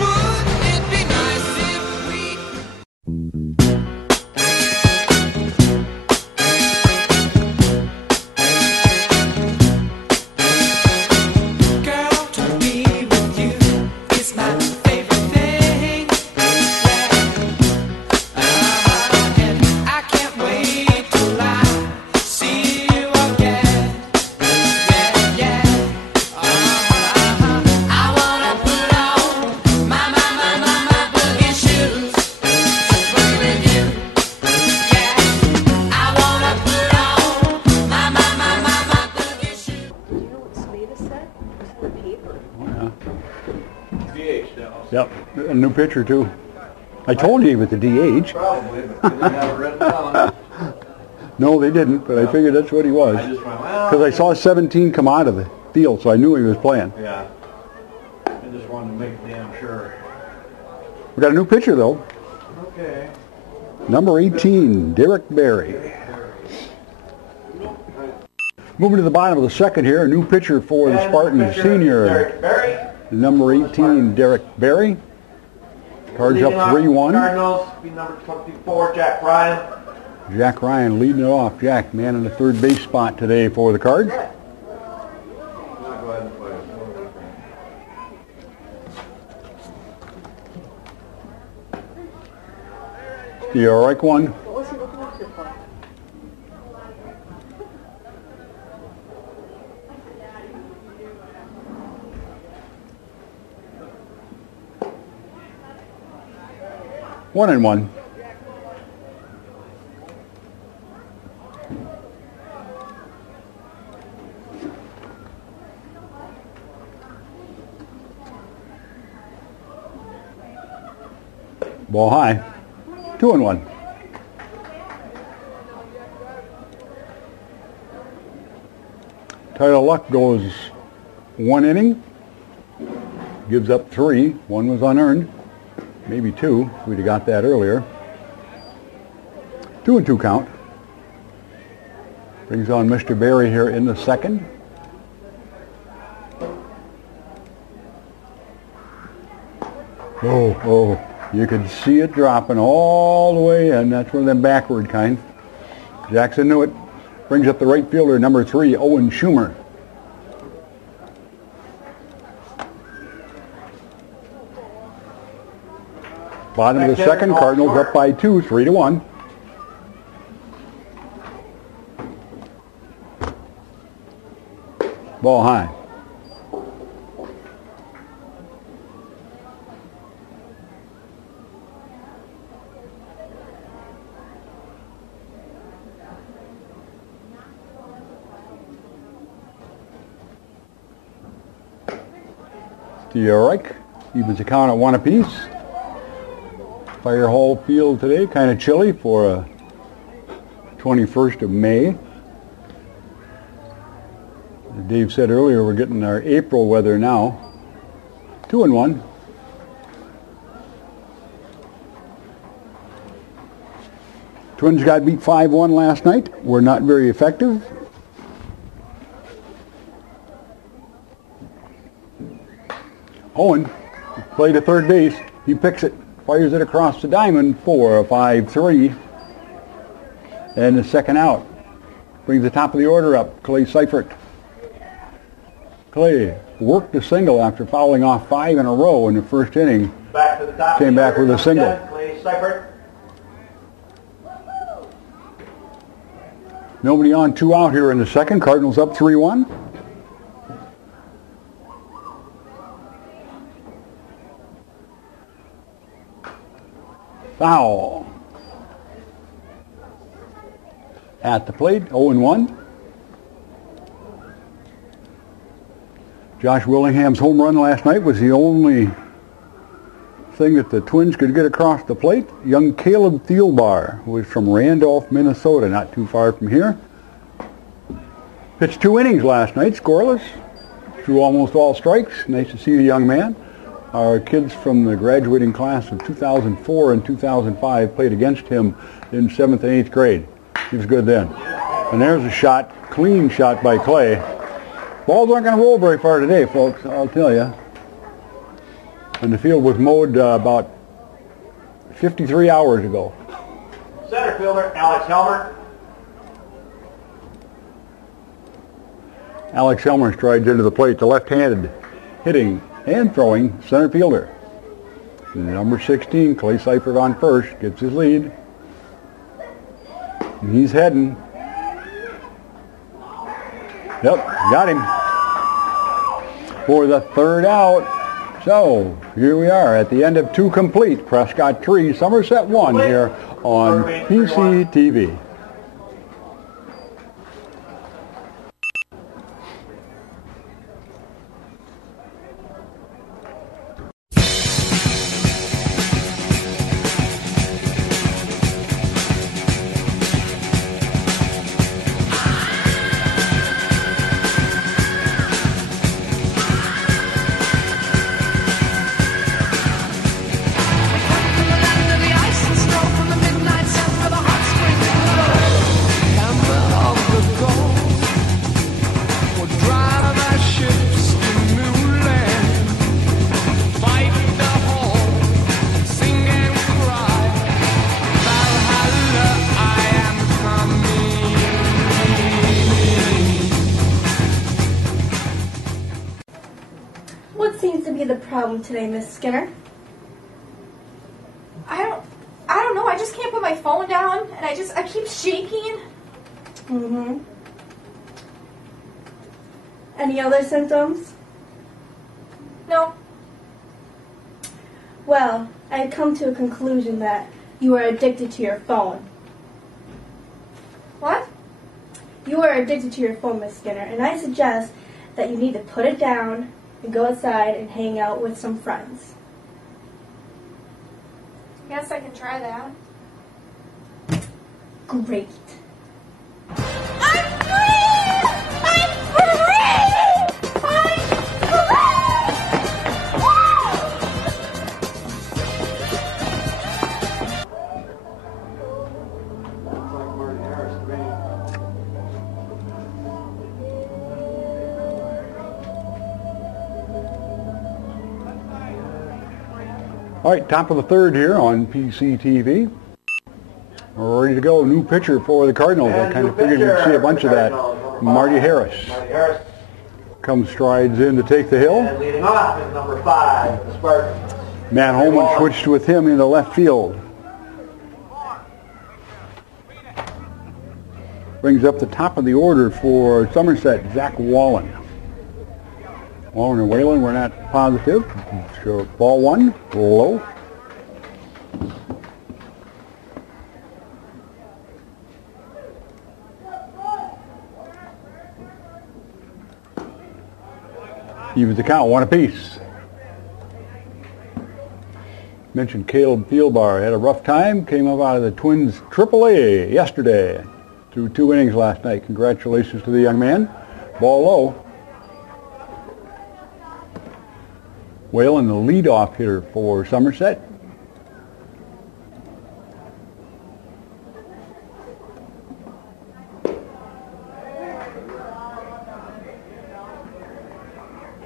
Wouldn't it be nice if we Girl, to be with you is my favorite thing. And I can't wait till I see you again. Yeah, yeah. I wanna put on my boogie shoes. Just play with you. Yeah. I wanna put on my boogie shoes. Do you know what Smita said? It was the paper. Yeah. DH now. Yep, a new pitcher too. I told you he was the DH. Probably, but they didn't have it written down. No, they didn't, but I figured that's what he was. I just went, well. Because I saw 17 come out of the field, so I knew he was playing. Yeah. I just wanted to make damn sure. We got a new pitcher though. Okay. Number 18, Derek Berry. Moving to the bottom of the second here, a new pitcher for the Spartans senior. Derek Berry. Number 18, Derek Berry. Cards up Leading off 3-1. Cardinals, be number 24, Jack Ryan. Jack Ryan leading it off. Jack, man in the third base spot today for the Cards. Now go ahead and play it. The Strike one. What was he looking up here for? One and one. Ball high. 2-1. Title Luck goes 1 inning. Gives up 3. 1 was unearned. Maybe 2. We'd have got that earlier. 2-2 count. Brings on Mr. Berry here in the second. Oh, you could see it dropping all the way in. That's one of them backward kind. Jackson knew it. Brings up the right fielder, number 3, Owen Schumer. Bottom of the second, Cardinals up by 2, 3-1. Ball high. Strike. Evens the count at 1 apiece. Fire Hall Field today, kind of chilly for 21st of May. As Dave said earlier, we're getting our April weather now. 2-1. Twins got beat 5-1 last night. We're not very effective. Owen played at third base. He picks it, fires it across the diamond for a 5-3. And the second out. Brings the top of the order up, Clay Seifert. Clay worked a single after fouling off 5 in a row in the first inning. Back to the top. Came back with a single. Again, Clay Seifert. Nobody on, 2 out here in the second. Cardinals up 3-1. Foul. At the plate, 0-1. Josh Willingham's home run last night was the only thing that the Twins could get across the plate. Young Caleb Thielbar, who was from Randolph, Minnesota, not too far from here. Pitched 2 innings last night, scoreless, threw almost all strikes. Nice to see the young man. Our kids from the graduating class of 2004 and 2005 played against him in 7th and 8th grade. He was good then. And there's a shot, clean shot by Clay. Balls aren't going to roll very far today, folks, I'll tell you. And the field was mowed about 53 hours ago. Center fielder, Alex Helmer. Alex Helmer strides into the plate, the left-handed hitting and throwing center fielder. Number 16, Clay Seifert on first, gets his lead. And he's heading. Yep, got him. For the third out. So, here we are at the end of 2 complete. Prescott 3, Somerset 1 here on PCTV. Today, Miss Skinner. I don't know. I just can't put my phone down, and I keep shaking. Any other symptoms? No. Well, I had come to a conclusion that you are addicted to your phone. What? You are addicted to your phone, Miss Skinner, and I suggest that you need to put it down and go outside and hang out with some friends. Guess I can try that. Great. I'm free! I'm free! All right, top of the third here on PCTV. We're ready to go. New pitcher for the Cardinals. I kind of figured we'd see a bunch of that. Marty Harris comes strides in to take the hill. And leading off is number 5, the Spartan. Matt Holman switched with him into left field. Brings up the top of the order for Somerset, Zach Wallen. Wallen or Whalen, we're not positive. Sure, ball 1, low. Evens the count, 1 apiece. Mentioned Caleb Thielbar had a rough time, came up out of the Twins AAA yesterday. Threw 2 innings last night. Congratulations to the young man. Ball low. Whalen, the leadoff hitter for Somerset.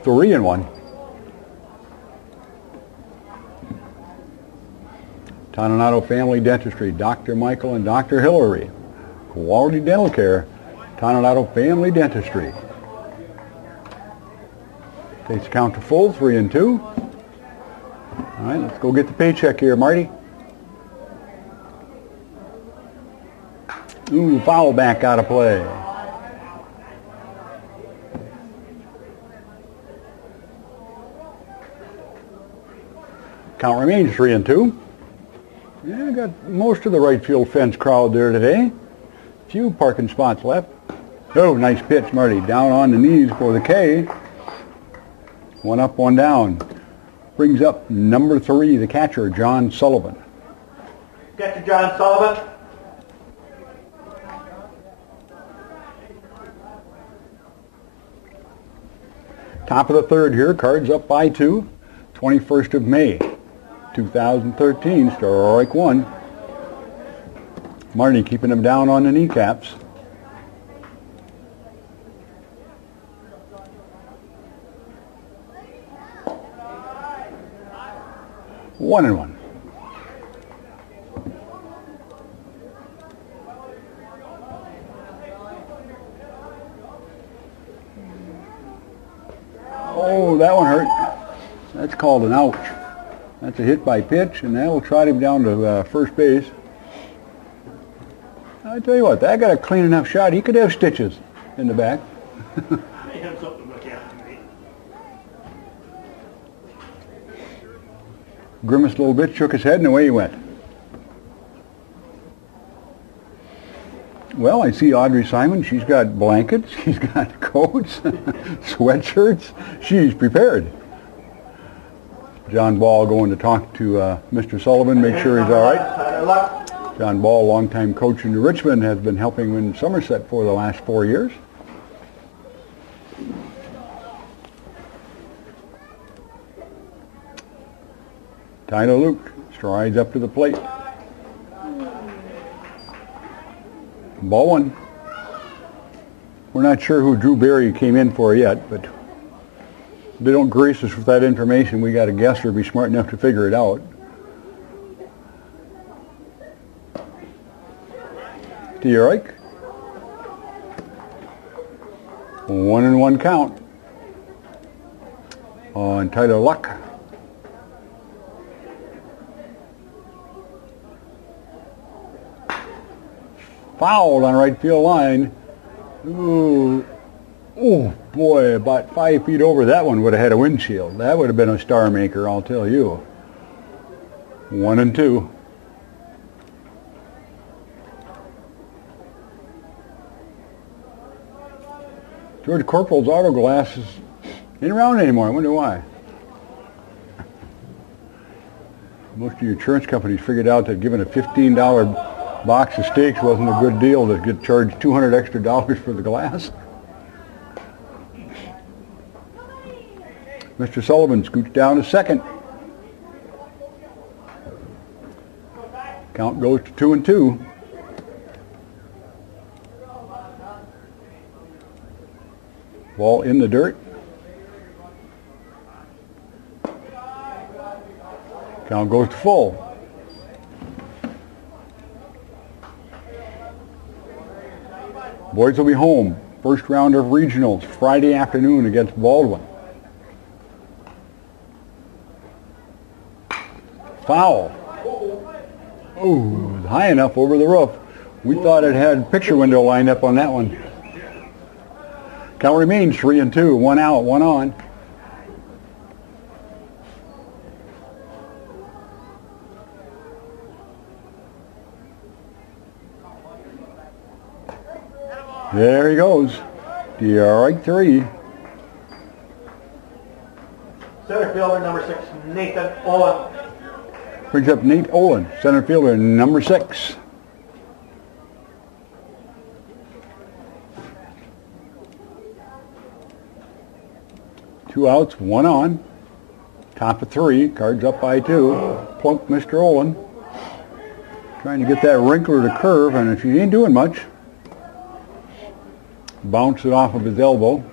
3-1. Toninato Family Dentistry, Dr. Michael and Dr. Hillary. Quality dental care, Toninato Family Dentistry. Takes the count to full, 3-2. All right, let's go get the paycheck here, Marty. Ooh, foul back out of play. Count remains 3-2. Yeah, got most of the right field fence crowd there today. Few parking spots left. Oh, nice pitch, Marty. Down on the knees for the K. 1 up, 1 down. Brings up number 3, the catcher, John Sullivan. Catcher John Sullivan. Top of the 3rd here. Cards up by 2. 21st of May, 2013. Strike 1. Marty keeping him down on the kneecaps. One and one. Oh, that one hurt. That's called an ouch. That's a hit by pitch, and that will trot him down to first base. I tell you what, that got a clean enough shot. He could have stitches in the back. They have something to look at tonight. Grimaced a little bit, shook his head, and away he went. Well, I see Audrey Simon. She's got blankets. She's got coats, sweatshirts. She's prepared. John Ball going to talk to Mr. Sullivan, make sure he's all right. John Ball, longtime coach in Richmond, has been helping in Somerset for the last 4 years. Tyler Luke strides up to the plate. Ball 1. We're not sure who Drew Berry came in for yet, but they don't grace us with that information. We got to guess or be smart enough to figure it out. To your right. 1-1 count on Tyler Luck. Fouled on right field line. Ooh. Oh, boy, about 5 feet over that one would have had a windshield. That would have been a star maker, I'll tell you. 1-2. George Corporal's auto glass ain't around anymore. I wonder why. Most of your insurance companies figured out that giving a $15 box of steaks wasn't a good deal to get charged $200 extra for the glass. Mr. Sullivan scoots down to second. Count goes to 2-2. Ball in the dirt. Count goes to full. Boys will be home. First round of regionals Friday afternoon against Baldwin. Foul. Oh, high enough over the roof. We thought it had picture window lined up on that one. Count remains 3-2. 1 out, 1 on. There he goes. Strike 3. Center fielder number 6, Nathan Owen. Brings up Nate Olin, center fielder, number 6. Two outs, one on. Top of 3, Cards up by 2. Plunk Mr. Olin. Trying to get that wrinkler to curve, and she ain't doing much. Bounce it off of his elbow.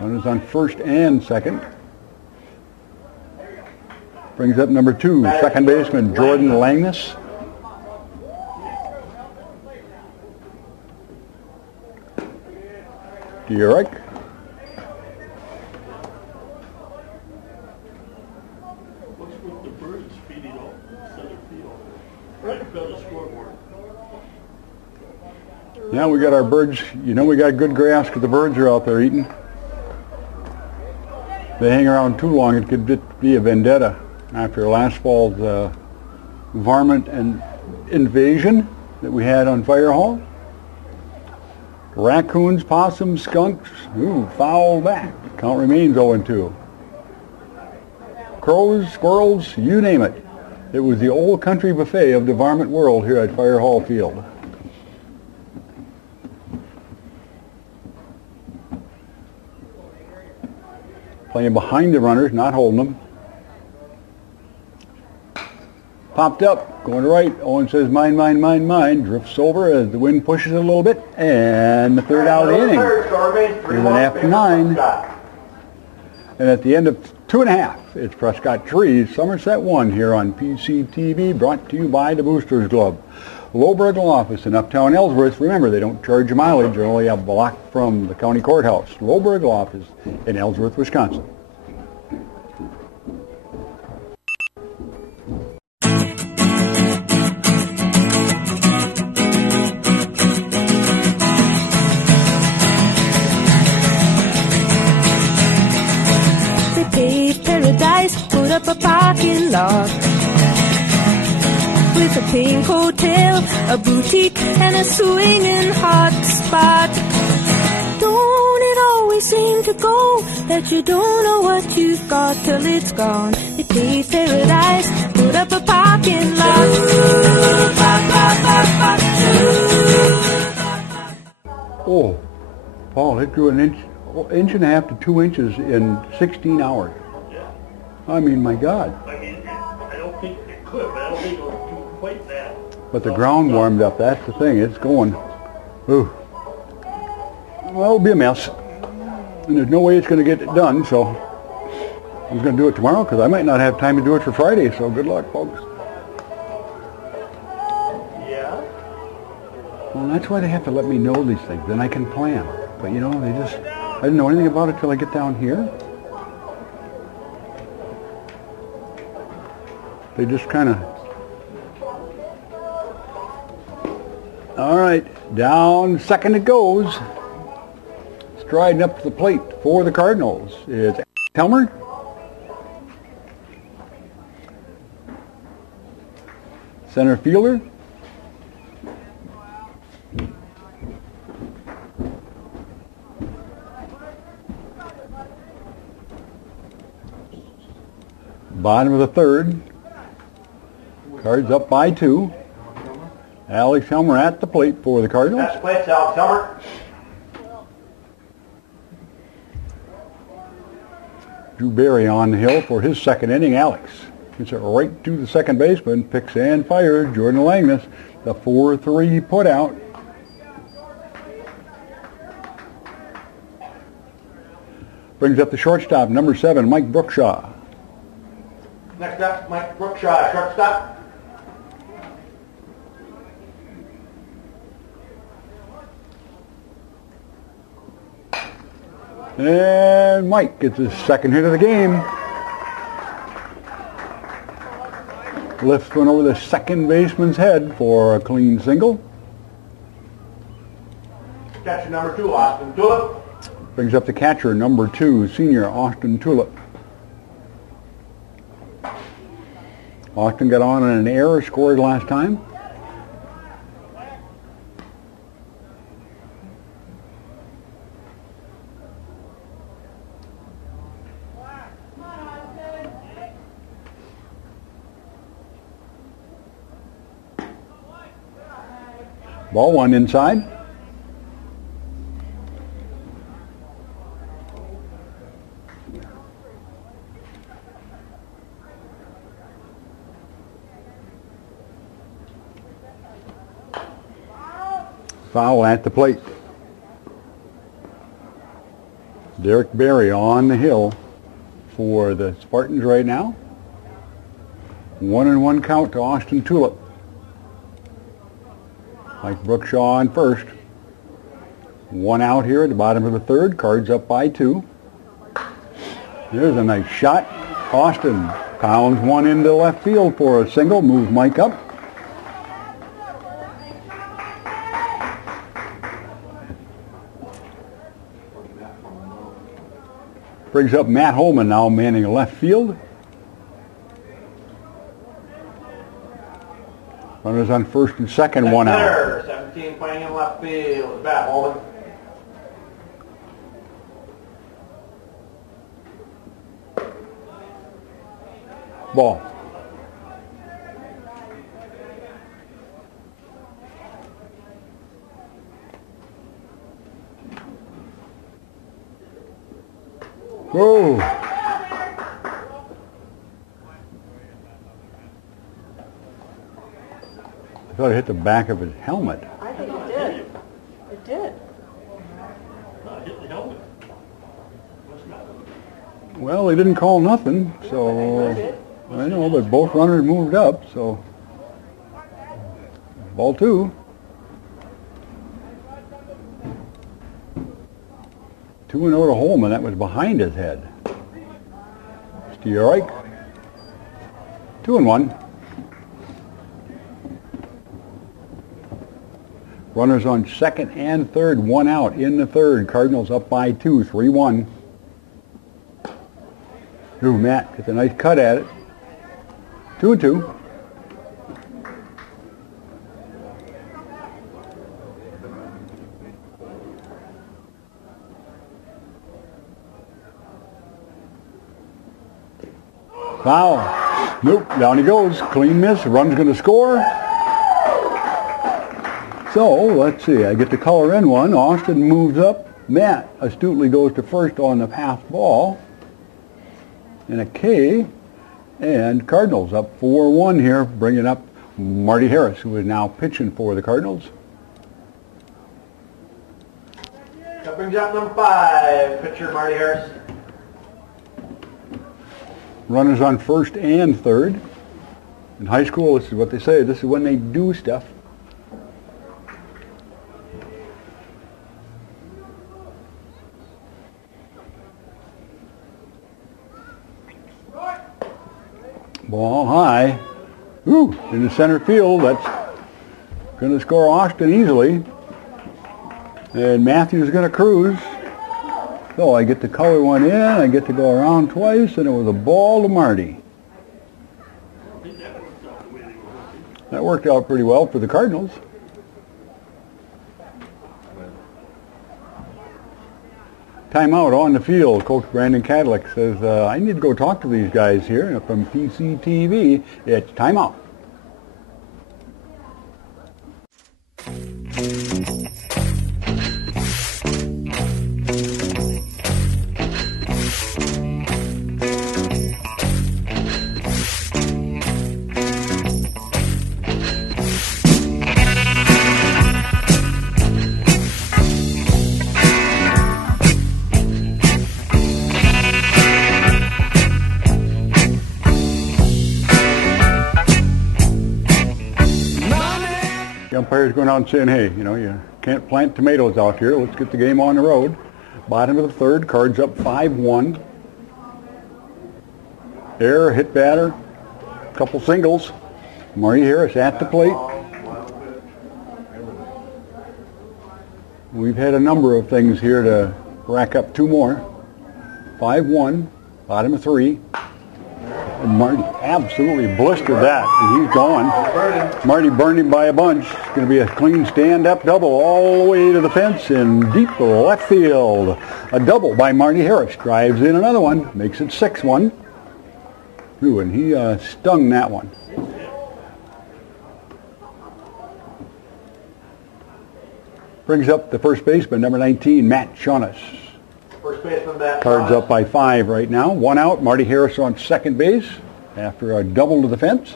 Runners on first and second. Brings up number 2, second baseman Jordan Langness. Derek. What's with the birds feeding off the center field? Right by the scoreboard. Yeah, we got our birds. You know we got good grass because the birds are out there eating. They hang around too long, it could be a vendetta after last fall's varmint and invasion that we had on Fire Hall. Raccoons, possums, skunks, ooh, foul back. Count remains 0-2. Crows, squirrels, you name it. It was the old country buffet of the varmint world here at Fire Hall Field. Playing behind the runners, not holding them. Popped up, going to right. Owen says, mine, mine, mine, mine. Drifts over as the wind pushes it a little bit. And the third out inning. Here's an after 9. And at the end of 2.5, it's Prescott 3, Somerset 1 here on PCTV, brought to you by the Boosters Club. Loughborough office in uptown Ellsworth. Remember, they don't charge you mileage. They're only a block from the county courthouse. Loughborough office in Ellsworth, Wisconsin. They paved paradise, put up a parking lot with a pink hotel, a boutique, and a swinging hot spot. Don't it always seem to go that you don't know what you've got till it's gone? They paved paradise, put up a parking lot. Oh, Paul, it grew an inch and a half to 2 inches in 16 hours. Yeah. I mean, my God. I mean, I don't think it could, but I don't think it'll do quite that. But the ground warmed up. That's the thing. It's going. Ooh. Well, it'll be a mess. And there's no way it's going to get it done, so I'm going to do it tomorrow because I might not have time to do it for Friday, so good luck, folks. Yeah? Well, that's why they have to let me know these things. Then I can plan. But, you know, I didn't know anything about it till I get down here. They just kind of... All right, down second it goes. Striding up to the plate for the Cardinals is Helmer. Center fielder. Bottom of the third. Cards up by 2. Alex Helmer at the plate for the Cardinals. That's the plate, Alex Helmer. Drew Barry on the hill for his second inning. Alex gets it right to the second baseman. Picks and fires Jordan Langness. The 4-3 put out. Brings up the shortstop, number 7, Mike Brookshaw. Next up, Mike Brookshaw, shortstop. And Mike gets his second hit of the game. Lifts one over the second baseman's head for a clean single. Catcher number 2, Austin Tulip. Brings up the catcher, number 2, senior Austin Tulip. Austin got on an error, scored last time. Ball one inside. Foul at the plate. Derek Berry on the hill for the Spartans right now. 1-1 count to Austin Tulip. Mike Brookshaw on first. One out here at the bottom of the third. Cards up by 2. There's a nice shot. Austin pounds one into left field for a single. Moves Mike up. Brings up Matt Holman now manning left field. Runners on first and second, one out. 17 playing in left field. Matt Holman. Ball. Whoa. I thought it hit the back of his helmet. I think it did. It did. Well, they didn't call nothing, so I know, but both runners moved up, so ball 2. 2-0 to Holman. That was behind his head. Steerike. 2-1. Runners on second and third, one out in the third. Cardinals up by 2, 3-1. Ooh, Matt gets a nice cut at it. 2-2. Foul. Nope, down he goes. Clean miss. Run's going to score. So, let's see. I get the color in one. Austin moves up. Matt astutely goes to first on the path ball. And a K. And Cardinals up 4-1 here, bringing up Marty Harris, who is now pitching for the Cardinals. That brings up number 5, pitcher Marty Harris. Runners on first and third. In high school, this is what they say. This is when they do stuff. Ball high. Ooh, in the center field. That's going to score Austin easily. And Matthews is going to cruise. So I get to color one in, I get to go around twice, and it was a ball to Marty. That worked out pretty well for the Cardinals. Timeout on the field. Coach Brandon Cadillac says, I need to go talk to these guys here. And from PCTV, it's timeout. The umpire's going out and saying, hey, you know, you can't plant tomatoes out here. Let's get the game on the road. Bottom of the third, Cards up 5-1. Error, hit batter, couple singles. Marty Harris at the plate. We've had a number of things here to rack up 2 more. 5-1, bottom of 3. And Marty absolutely blistered that, and he's gone. Marty burned him by a bunch. It's going to be a clean stand-up double all the way to the fence in deep left field. A double by Marty Harris. Drives in another one, makes it 6-1. Ooh, and he stung that one. Brings up the first baseman, number 19, Matt Shaunis. First baseman, Matt Cards Shaunis. up by 5 right now. 1 out. Marty Harris on second base after a double to the fence.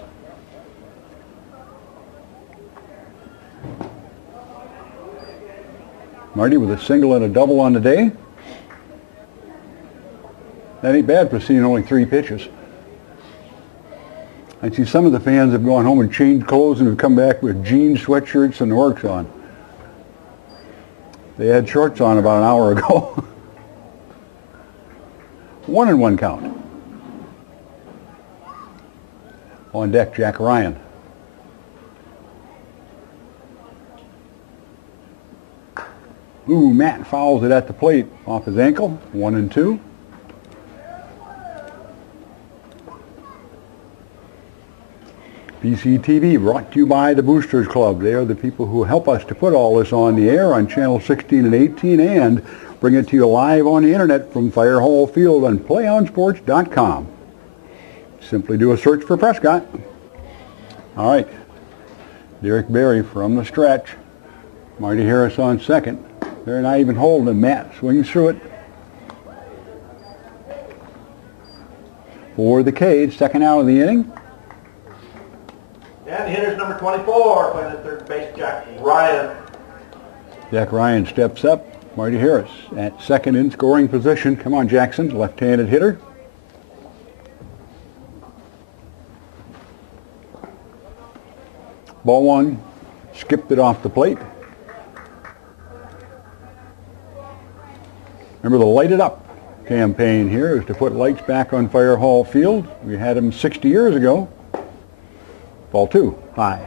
Marty with a single and a double on the day. That ain't bad for seeing only 3 pitches. I see some of the fans have gone home and changed clothes and have come back with jeans, sweatshirts, and the works on. They had shorts on about an hour ago. 1-1 count. On deck, Jack Ryan. Ooh, Matt fouls it at the plate off his ankle. 1-2. PCTV brought to you by the Boosters Club. They are the people who help us to put all this on the air on channel 16 and 18 and bring it to you live on the internet from Fire Hall Field on playonsports.com. Simply do a search for Prescott. All right. Derek Berry from the stretch. Marty Harris on second. They're not even holding him. Matt swings through it. For the Cage, second out of the inning. And the hitter's number 24, playing at third base, Jack Ryan. Jack Ryan steps up. Marty Harris at second in scoring position. Come on, Jackson, left-handed hitter. Ball one, skipped it off the plate. Remember the Light It Up campaign here is to put lights back on Fire Hall Field. We had them 60 years ago. Ball two, high.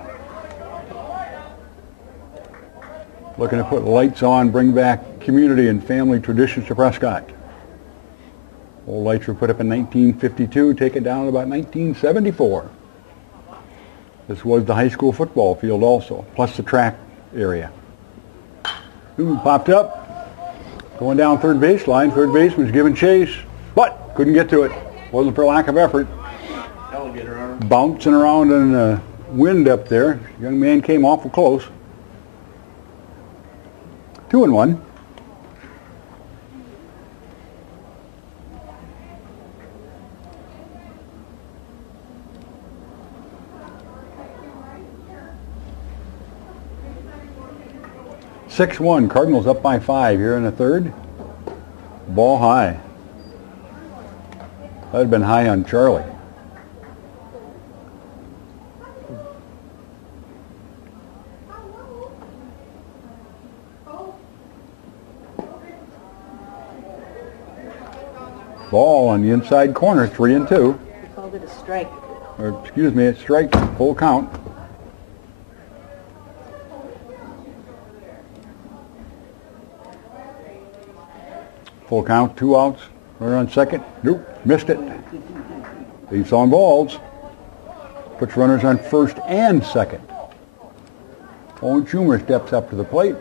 Looking to put lights on, bring back community and family traditions to Prescott. Old lights were put up in 1952, taken down about 1974. This was the high school football field also, plus the track area. Ooh, popped up. Going down third baseline. Third baseman's giving chase, but couldn't get to it. Wasn't for lack of effort. Alligator arm. Bouncing around in the wind up there. Young man came awful close. 2-1. (6-1). Cardinals up by 5 here in the third. Ball high. That'd been high on Charlie. Ball on the inside corner, 3-2. We called it a strike. Or excuse me, it's strike, full count. Full count, 2 outs. Runner on second. Nope, missed it. Leaves on balls. Puts runners on first and second. Owen Schumer steps up to the plate.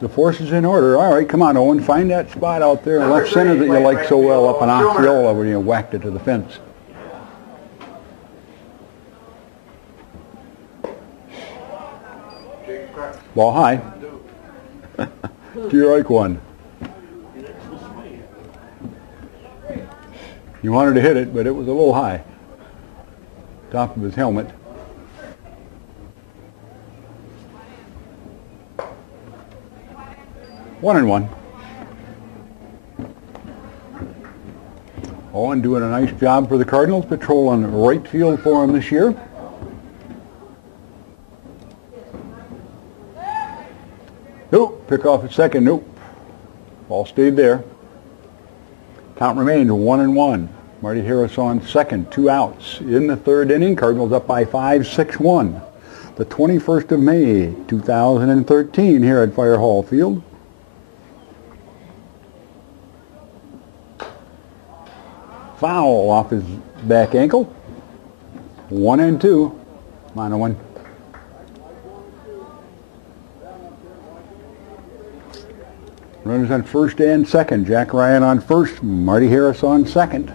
The force is in order. All right, come on, Owen. Find that spot out there in left center that you like so well up in Osceola when you whacked it to the fence. Ball high. Do you like one? He wanted to hit it, but it was a little high. Top of his helmet. One and one. Owen doing a nice job for the Cardinals, patrolling right field for him this year. Nope, pick off at second, nope. Ball stayed there. Count remained 1-1. Marty Harris on second, 2 outs. In the third inning, Cardinals up by 5, 6-1. The 21st of May, 2013 here at Fire Hall Field. Foul off his back ankle. 1-2. Minor one. Runners on first and second. Jack Ryan on first. Marty Harris on second.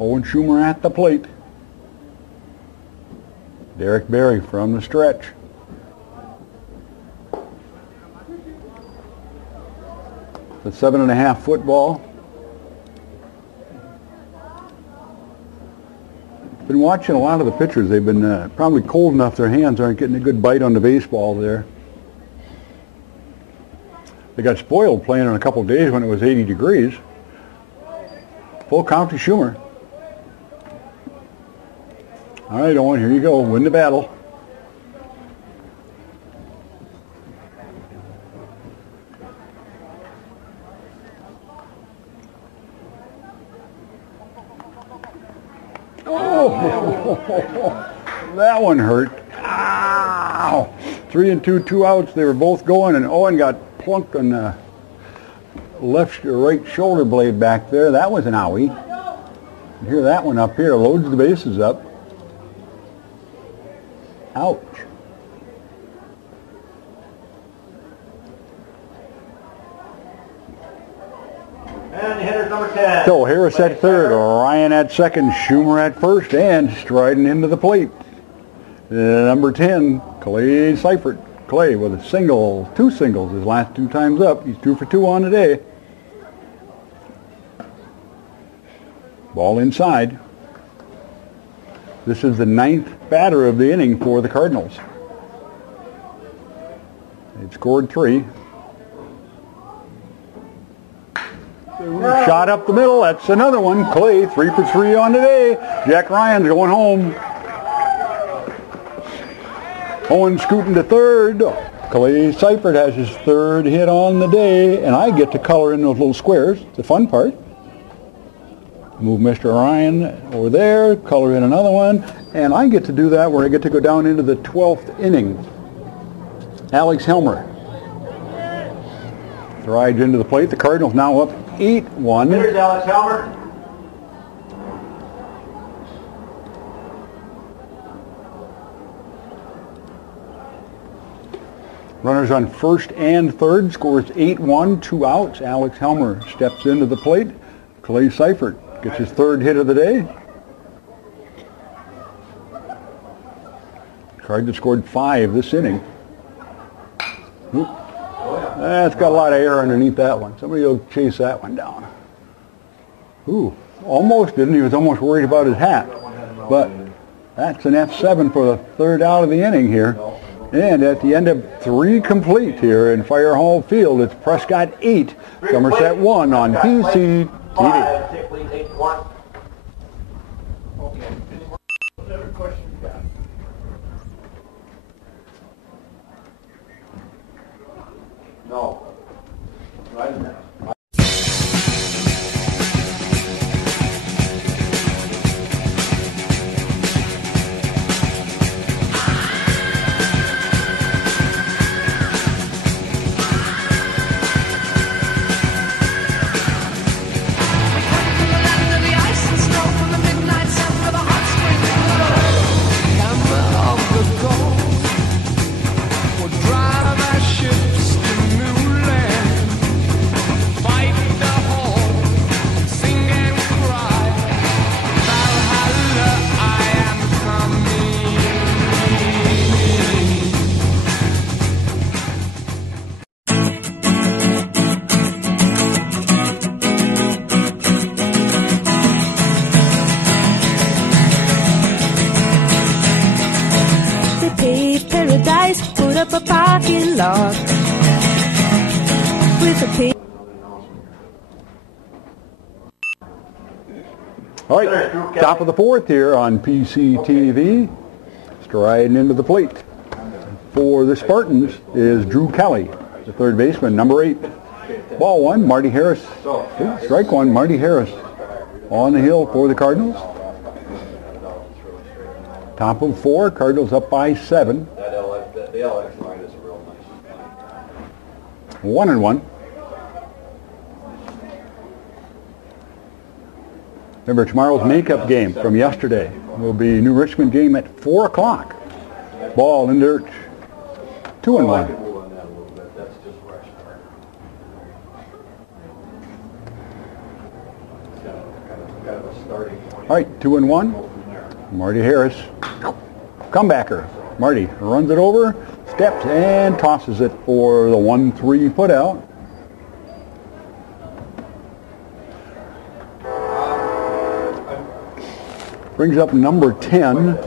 Owen Schumer at the plate. Derek Berry from the stretch. The 7.5 foot ball. Been watching a lot of the pitchers. They've been probably cold enough their hands aren't getting a good bite on the baseball there. They got spoiled playing in a couple of days when it was 80 degrees. Full count to Schumer. All right, Owen, here you go. Win the battle. Oh, that one hurt. Ow! 3 and 2, 2 outs. They were both going, and Owen got plunked on the left or right shoulder blade back there. That was an owie. You hear that one up here. Loads the bases up. Ouch. And the hitter's number 10. So Harris at third, Ryan at second, Schumer at first, and striding into the plate. Number 10, Clay Seifert. Clay with a single, 2 singles his last 2 times up. He's 2 for 2 on the day. Ball inside. This is the 9th batter of the inning for the Cardinals. They've scored 3. Shot up the middle. That's another one. Clay, 3 for 3 on the day. Jack Ryan's going home. Owen scooting to third. Clay Seifert has his 3rd hit on the day, and I get to color in those little squares. It's the fun part. Move Mr. Ryan over there, color in another one, and I get to do that where I get to go down into the 12th inning. Alex Helmer strides into the plate. The Cardinals now up 8-1. Here's Alex Helmer. Runners on first and third, scores 8-1, 2 outs. Alex Helmer steps into the plate. Clay Seifert gets his 3rd hit of the day. Cardinals scored 5 this inning. Oop. That's got a lot of air underneath that one. Somebody will chase that one down. Ooh, almost didn't. He was almost worried about his hat. But that's an F7 for the 3rd out of the inning here. And at the end of 3 complete here in Fire Hall Field, it's Prescott 8, Somerset 1 on PC TV. Whatever question you got. No. Right now. up a parking lot with a pig. All right, top of the 4th here on PCTV. Striding into the plate for the Spartans is Drew Kelly, the third baseman, number 8. Ball 1, Marty Harris. Strike 1, Marty Harris on the hill for the Cardinals. Top of 4, Cardinals up by 7. The LX line is a real nice. 1-1. Remember, tomorrow's makeup game from yesterday will be New Richmond game at 4 o'clock. Ball in dirt. 2-1. All right, 2-1. Marty Harris. Comebacker. Marty runs it over, steps, and tosses it for the 1-3 put out. Brings up number 10,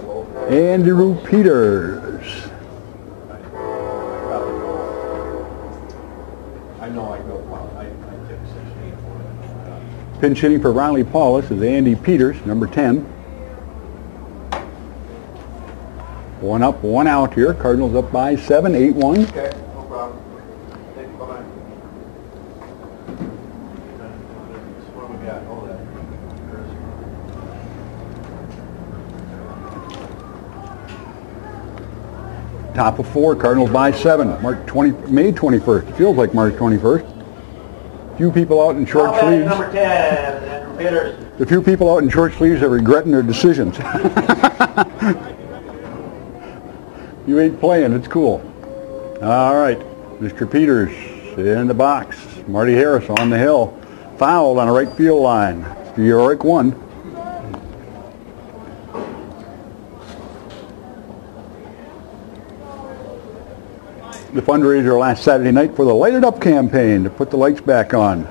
Andrew Peters. I know I go, I took 16. Pinch hitting for Riley Paulus is Andy Peters, number 10. 1 up, 1 out here. Cardinals up by 7, 8-1. Okay, no problem. Thank you, bye-bye. What do we got? Hold that. Top of 4, Cardinals by 7. May 21st. It feels like March 21st. Few people out in short sleeves. Number 10, Andrew Peters. The few people out in short sleeves are regretting their decisions. You ain't playing. It's cool. All right. Mr. Peters in the box. Marty Harris on the hill. Fouled on a right field line. York 1. The fundraiser last Saturday night for the Light It Up campaign to put the lights back on.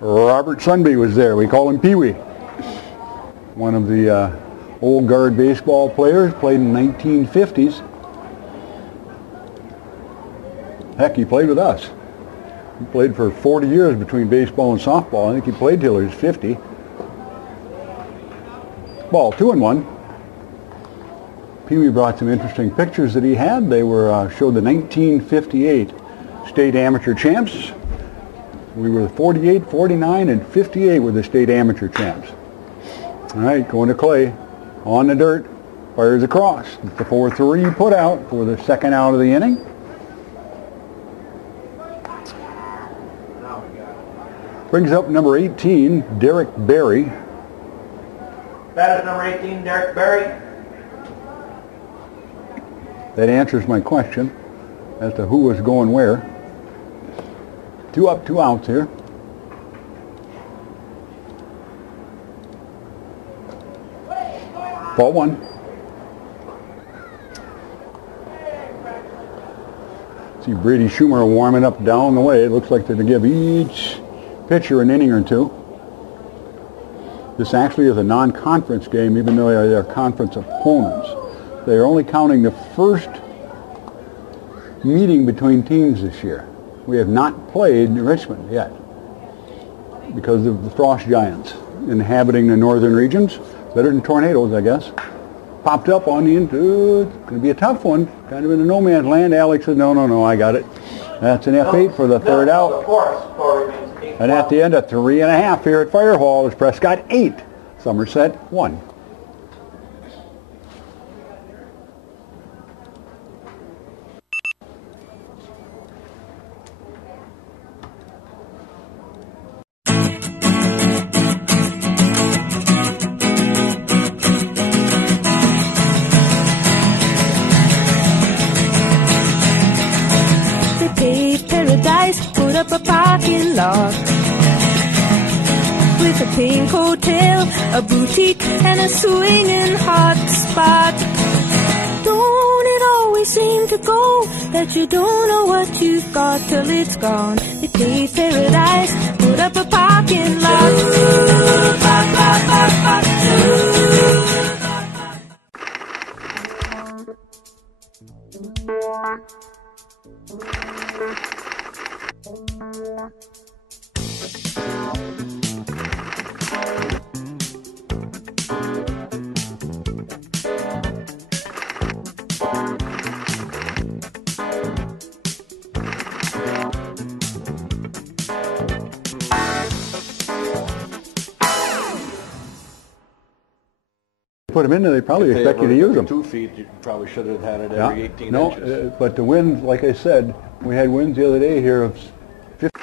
Robert Sunby was there. We call him Pee-wee. One of the old guard baseball players, played in the 1950s. Heck, he played with us. He played for 40 years between baseball and softball. I think he played till he was 50. Ball 2-1. Pee-wee brought some interesting pictures that he had. They were showed the 1958 state amateur champs. We were 48, 49, and 58 were the state amateur champs. All right, going to Clay. On the dirt, fires across. It's the 4-3 put out for the second out of the inning. Brings up number 18, Derek Berry. Batter number 18, Derek Berry. That answers my question as to who was going where. 2 up, 2 outs here. Ball 1. See Brady Schumer warming up down the way. It looks like they're going to give each pitcher an inning or two. This actually is a non-conference game, even though they're conference opponents. They're only counting the first meeting between teams this year. We have not played Richmond yet because of the frost giants inhabiting the northern regions. Better than tornadoes, I guess. Popped up on the into. It's going to be a tough one. Kind of in a no man's land. Alex said, no, I got it. That's an F8 for the third out. And at the end, a 3.5 here at Fire Hall is Prescott 8, Somerset 1. Put up a parking lot with a pink hotel, a boutique, and a swinging hot spot. Don't it always seem to go that you don't know what you've got till it's gone? They paved paradise, put up a parking lot. Put them in there, they probably expect you to use them. 2 feet, you probably should have had it every 18 no, inches. but the wind, like I said, we had winds the other day here of 50.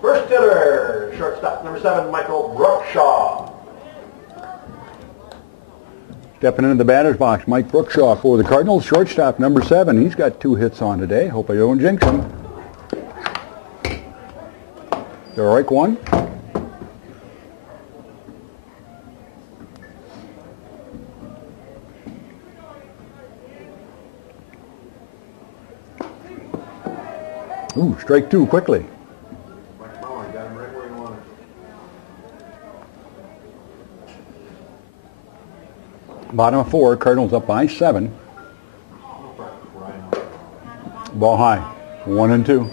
First hitter, shortstop number 7, Michael Brookshaw. Stepping into the batter's box, Mike Brookshaw for the Cardinals. Shortstop, number 7. He's got 2 hits on today. Hope I don't jinx him. Strike 1. Ooh, strike 2 quickly. Bottom of 4, Cardinals up by 7. Ball high, 1 and 2.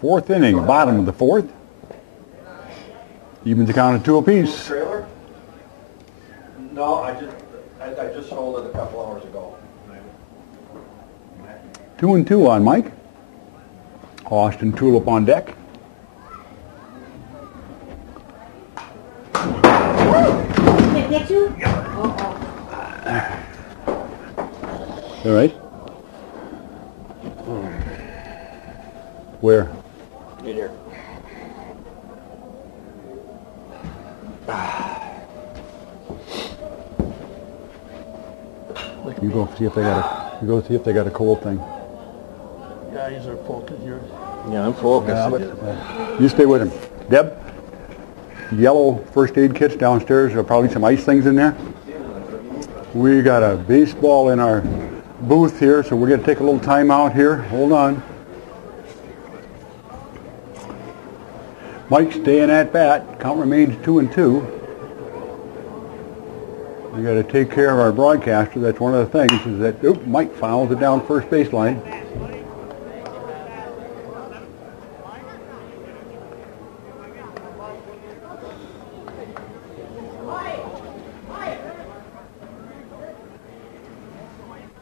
Fourth inning, bottom of the 4th. Evens the count at 2 apiece. Trailer? No, I just sold it a couple hours ago. 2 and 2 on Mike. Austin Tulip on deck. Can I get you? All right. Where? Right here. You go see if they got a. You go see if they got a cold thing. Guys are focused here. Yeah, I'm focused. Yeah, but, you stay with him. Deb, yellow first aid kits downstairs. There are probably some ice things in there. We got a baseball in our booth here, so we're going to take a little time out here. Hold on. Mike staying at bat. Count remains 2 and 2. We got to take care of our broadcaster. That's one of the things is that Mike fouls it down first baseline.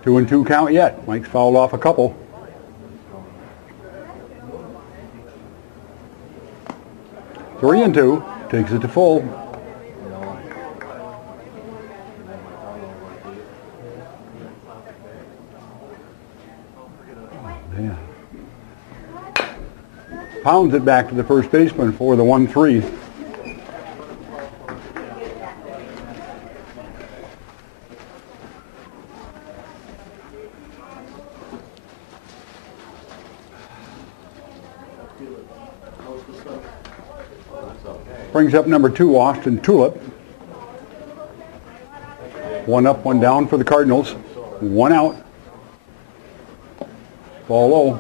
Two and 2 count yet. Mike's fouled off a couple. Three and 2 takes it to full. Man. Pounds it back to the first baseman for the 1-3. Brings up number 2, Austin Tulip. 1 up, 1 down for the Cardinals. 1 out. Ball low.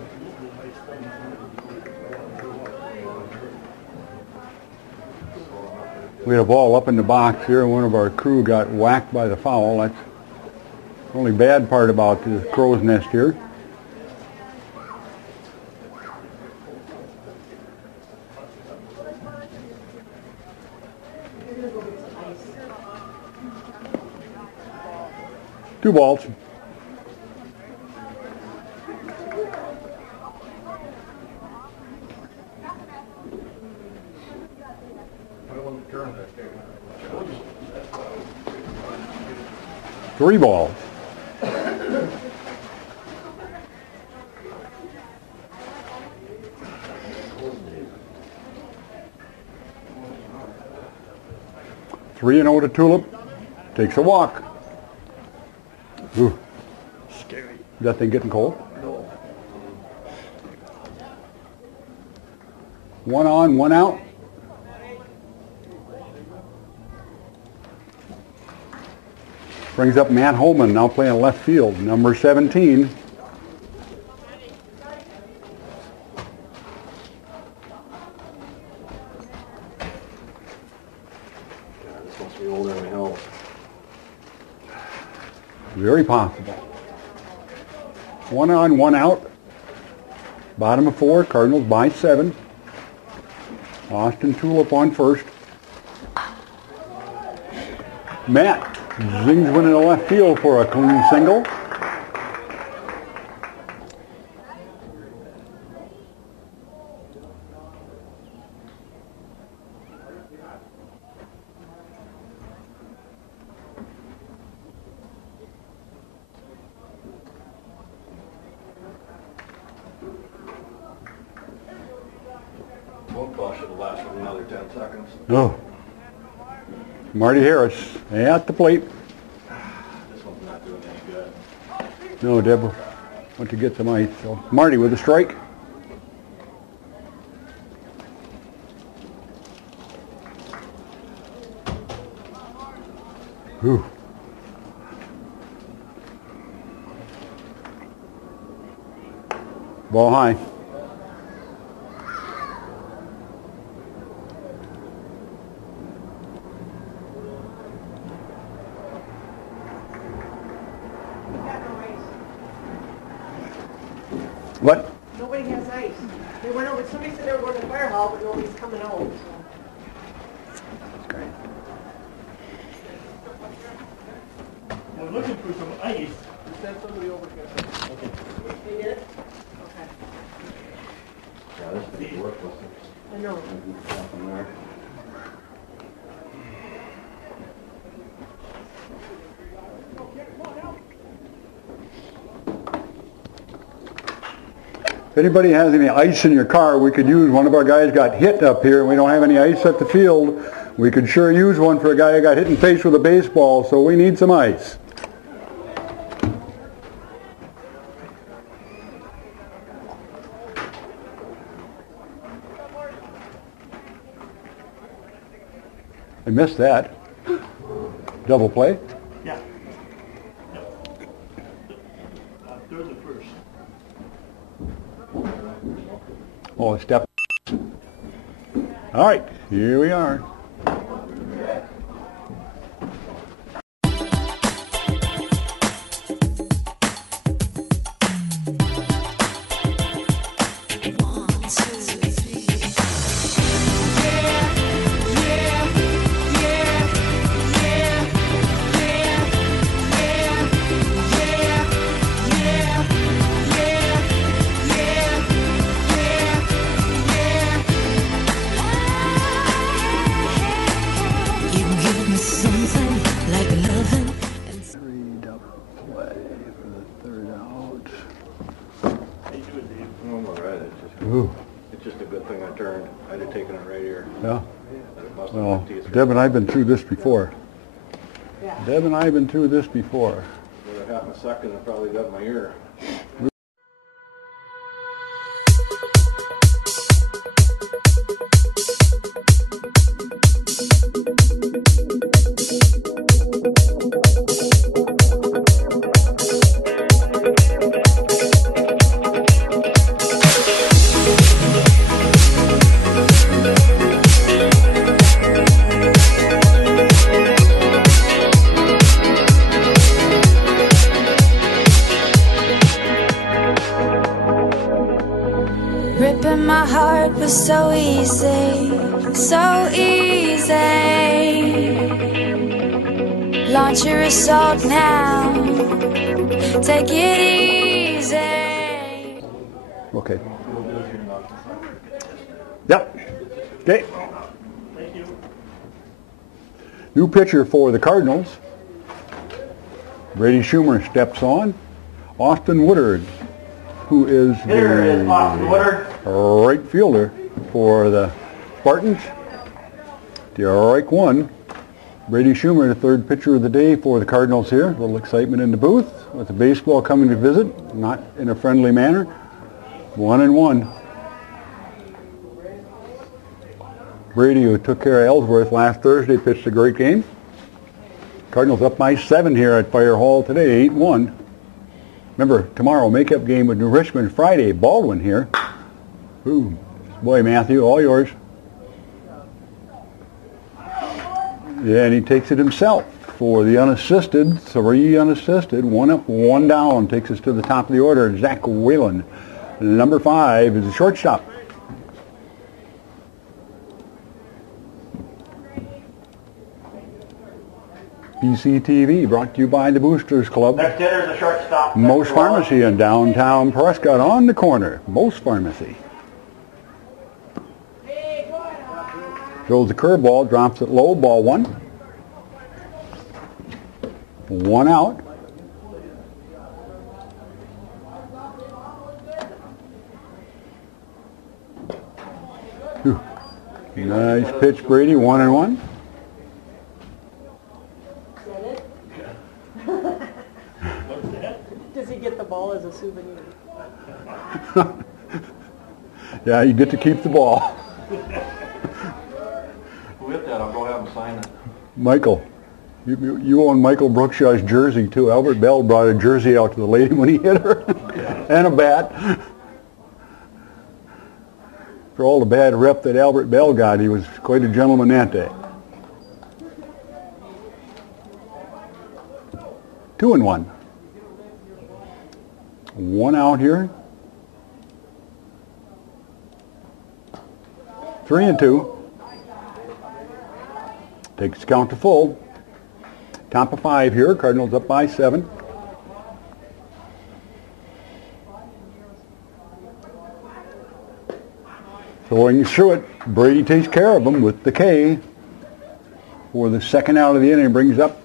We had a ball up in the box here, and one of our crew got whacked by the foul. That's the only bad part about the crow's nest here. Two balls. Three balls. Three and 0 to Tulip. Takes a walk. Ooh. Scary. Is that thing getting cold? No. 1 on, 1 out. Brings up Matt Holman, now playing left field, number 17. This must be older than we know. Very possible. 1 on, 1 out. Bottom of 4, Cardinals by 7. Austin Tulip on first. Matt zings one in the left field for a clean single. seconds. Oh. Marty Harris at the plate. This one's not doing any good. No, Deb went to get some ice. So Marty with a strike. Whew. Ball high. What? Nobody has ice. They went over, somebody said they were going to the fire hall, but nobody's coming home. That's great. We're looking for some ice. Send somebody over here. Okay. They did it? Okay. Yeah, this thing's worthless. I know. Nothing there. If anybody has any ice in your car, we could use. One of our guys got hit up here, and we don't have any ice at the field. We could sure use one for a guy who got hit in the face with a baseball, so we need some ice. I missed that. Double play. Yeah. Third and first. Oh, a step. All right, here we are. It's just a good thing I turned. I'd have taken it right here. Yeah. Well, Well, Deb and I have been through this before. Yeah. Deb and I have been through this before. for half a second, I probably got my ear. Ripping my heart was so easy, so easy. Launch your assault now, take it easy. Okay. Yep. Okay. New pitcher for the Cardinals. Brady Schumer steps on. Austin Woodard, who is Here is Austin Woodard. right fielder for the Spartans. Strike one. Brady Schumer, the third pitcher of the day for the Cardinals here. A little excitement in the booth with the baseball coming to visit, not in a friendly manner. 1-1. Brady, who took care of Ellsworth last Thursday, pitched a great game. Cardinals up by 7 here at Fire Hall today, 8-1. Remember, tomorrow, makeup game with New Richmond. Friday, Baldwin here. Ooh, boy, Matthew, all yours. Yeah, and he takes it himself for the unassisted, 3 unassisted, 1 up, 1 down. Takes us to the top of the order. Zach Whalen, number 5, is the shortstop. PCTV brought to you by the Boosters Club. Next hitter is the shortstop. Most Pharmacy in downtown Prescott on the corner. Most Pharmacy. Throws the curveball, drops it low, ball 1. 1 out. Whew. Nice pitch, Brady. 1-1. Does he get the ball as a souvenir? Yeah, you get to keep the ball. Who hit that? I'll go have him sign it. Michael. You own Michael Brookshaw's jersey, too. Albert Bell brought a jersey out to the lady when he hit her. And a bat. For all the bad rep that Albert Bell got, he was quite a gentleman that day. 2-1. 1 out here. 3-2. Takes the count to full. Top of 5 here. Cardinals up by 7. Throwing through it. Brady takes care of him with the K. For the second out of the inning, brings up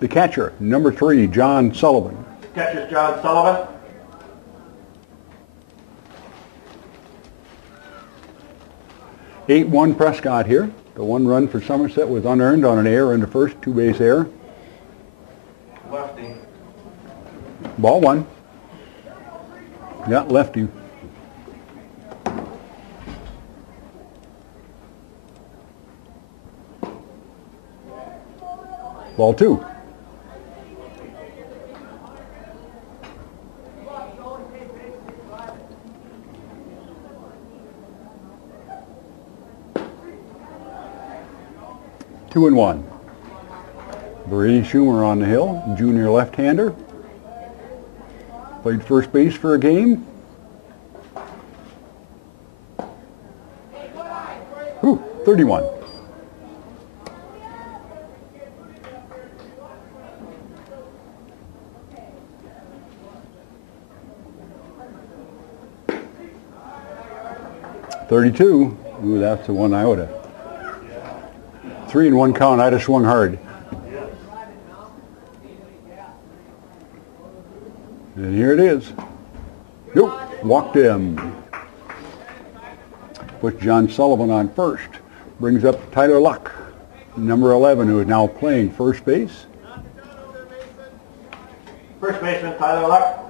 the catcher, number 3, John Sullivan. Catcher's John Sullivan. (8-1) Prescott here. The 1 run for Somerset was unearned on an error in the first, 2-base error. Lefty. Ball 1. Yeah, lefty. Ball 2. Two and 1. Brady Schumer on the hill, junior left-hander. Played first base for a game. Whew, 31. .32. Ooh, that's the one I would have. 3-1 count. I'd have swung hard. And here it is. Nope, walked in. Puts John Sullivan on first. Brings up Tyler Luck, number 11, who is now playing first base. First baseman Tyler Luck.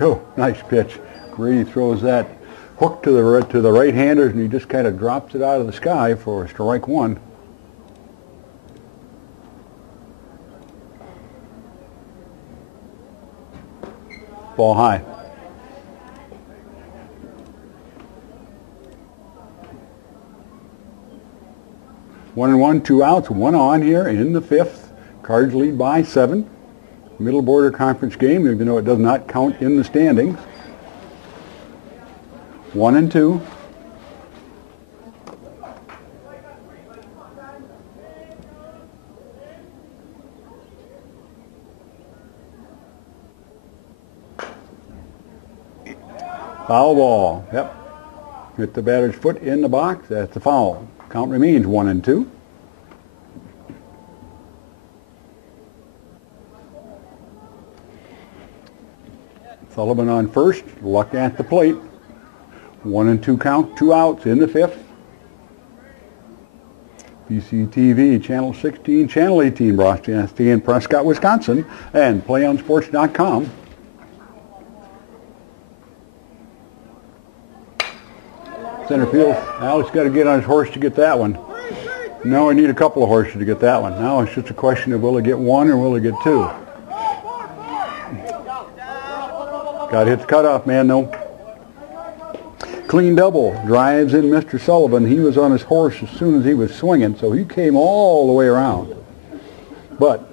Oh, nice pitch. Brady throws that hook to the right-handers, and he just kind of drops it out of the sky for strike 1. Ball high. One and 1, 2 outs, 1 on here in the 5th. Cards lead by 7. Middle border conference game, even though it does not count in the standings. 1 and 2. Foul ball. Yep. Hit the batter's foot in the box. That's a foul. Count remains 1 and 2. Sullivan on first, Luck at the plate. 1 and 2 count, 2 outs in the 5th. BCTV, Channel 16, Channel 18, broadcasting in Prescott, Wisconsin, and playonsports.com. Center field, Alex got to get on his horse to get that one. No, I need a couple of horses to get that one. Now it's just a question of will he get 1 or will he get 2. Got to hit the cutoff man, though. Clean double. Drives in Mr. Sullivan. He was on his horse as soon as he was swinging, so he came all the way around. But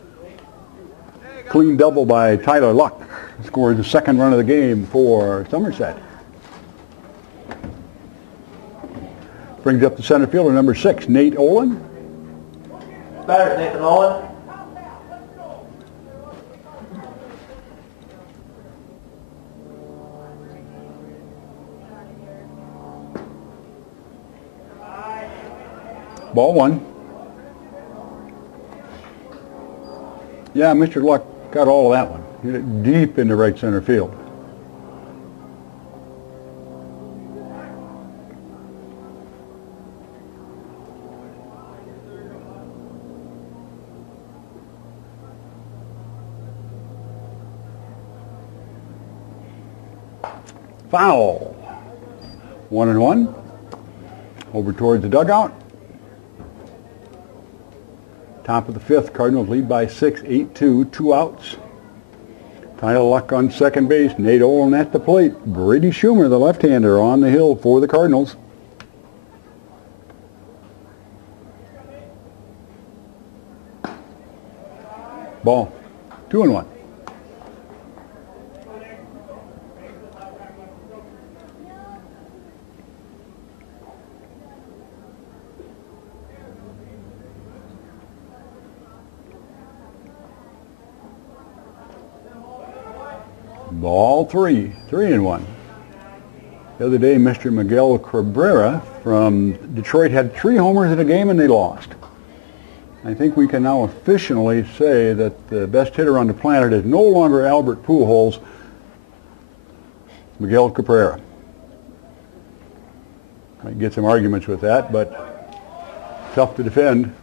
clean double by Tyler Luck. Scored the 2nd run of the game for Somerset. Brings up the center fielder, number 6, Nate Olin. Batter's Nathan Olin. Ball one. Yeah, Mr. Luck got all of that one. Hit it deep into right center field. Foul. 1-1. Over towards the dugout. Top of the fifth, Cardinals lead by 6, 8-2, 2 outs. Tyler Luck on second base, Nate Olin at the plate. Brady Schumer, the left-hander, on the hill for the Cardinals. Ball, 2-1. Ball 3-1. The other day, Mr. Miguel Cabrera from Detroit had 3 homers in a game and they lost. I think we can now officially say that the best hitter on the planet is no longer Albert Pujols, Miguel Cabrera. Might get some arguments with that, but tough to defend.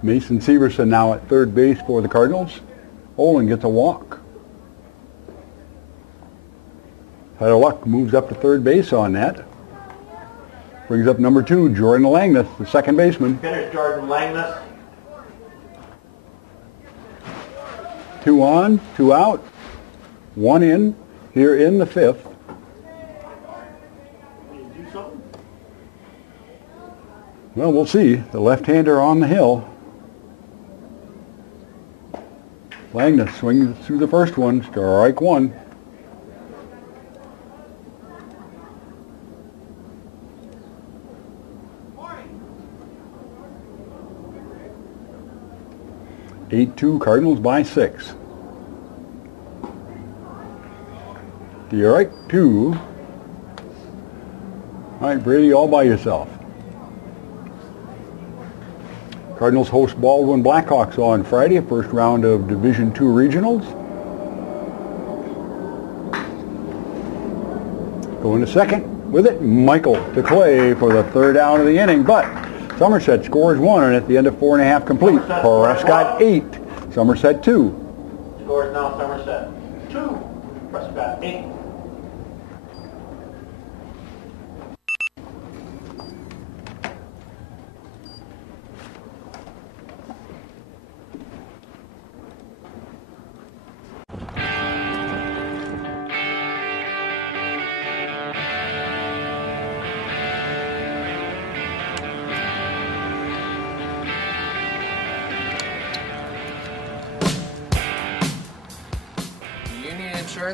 Mason Severson now at third base for the Cardinals. Olin gets a walk. Tyler Luck moves up to third base on that. Brings up number 2, Jordan Langness, the second baseman. Finish Jordan Langness. 2 on, 2 out, 1 in, here in the fifth. Well, we'll see. The left-hander on the hill. Langness swings through the first one, strike 1. (8-2) Cardinals by 6. Strike 2. All right, Brady, all by yourself. Cardinals host Baldwin Blackhawks on Friday, first round of Division II regionals. Going to second with it, Michael DeClay for the third out of the inning, but Somerset scores 1, and at the end of 4.5 complete, Prescott 8, Somerset 2. Scores now Somerset 2, Prescott 8.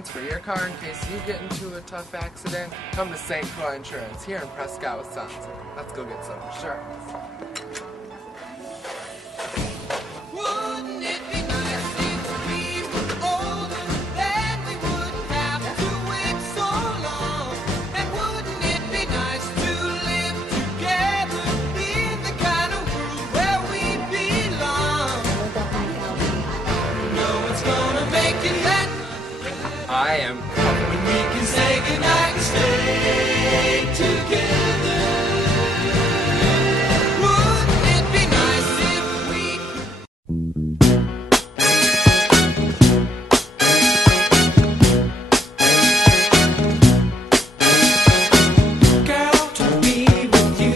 For your car in case you get into a tough accident, come to St. Croix Insurance here in Prescott, Wisconsin. Let's go get some insurance. Wouldn't it be nice if we were older, then we wouldn't have to wait so long? And wouldn't it be nice to live together in the kind of world where we belong? No one's gonna make it happen. I am. When we can say goodnight and stay together. Wouldn't it be nice if we Girl, to be with you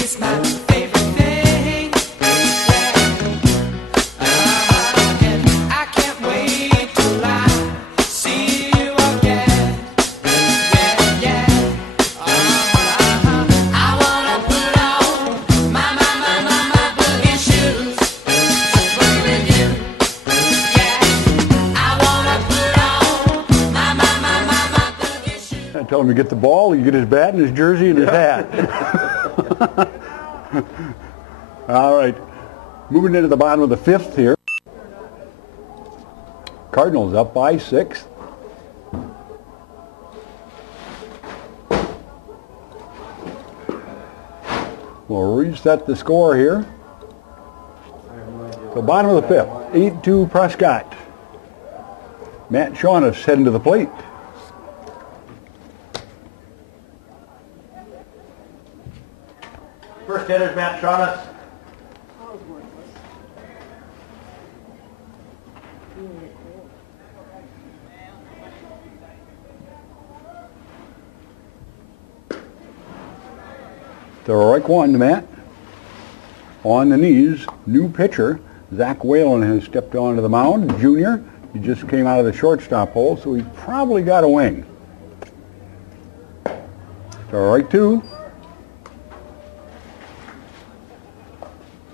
is my favorite thing. And I can't wait till I see you again. Yeah, yeah. I wanna put on my boogie shoes. Just play with you. Yeah. I wanna put on my boogie shoes. I tell him to get the ball, you get his bat and his jersey and his hat. All right, moving into the bottom of the fifth here. Cardinals up by 6. We'll reset the score here. So bottom of the fifth, 8-2 Prescott. Matt Shaughness heading to the plate. First hitter is Matt Shaughness. Strike one to Matt. On the knees, new pitcher, Zach Whalen has stepped onto the mound, junior. He just came out of the shortstop hole, so he's probably got a wing. Strike two.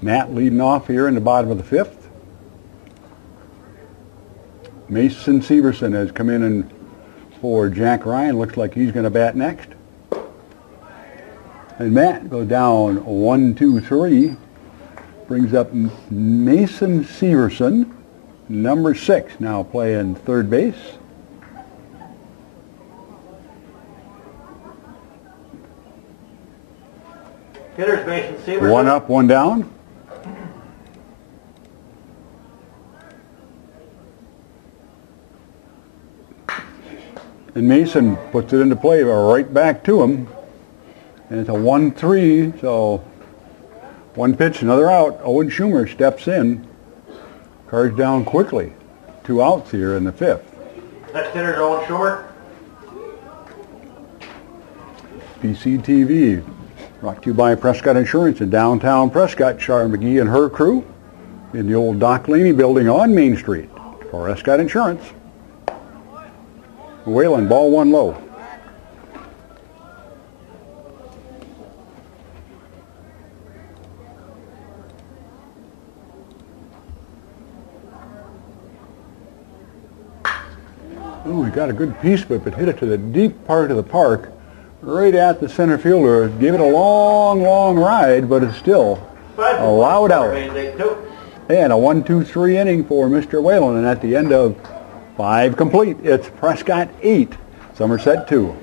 Matt leading off here in the bottom of the fifth. Mason Severson has come in and for Jack Ryan. Looks like he's going to bat next. And Matt goes down 1-2-3. Brings up Mason Severson, number 6, now playing third base. Hitters Mason Severson. One up, one down. And Mason puts it into play right back to him. And it's a 1-3, so one pitch, another out. Owen Schumer steps in. Cards down quickly. 2 outs here in the fifth. Next hitter is Owen Schumer. PCTV, brought to you by Prescott Insurance in downtown Prescott. Char McGee and her crew in the old Doc Laney building on Main Street. Prescott Insurance. Whalen, ball one low. Ooh, he got a good piece, but hit it to the deep part of the park, right at the center fielder. Gave it a long, long ride, but it's still allowed out. And a 1-2-3 inning for Mr. Whalen, and at the end of 5 complete, it's Prescott 8, Somerset 2.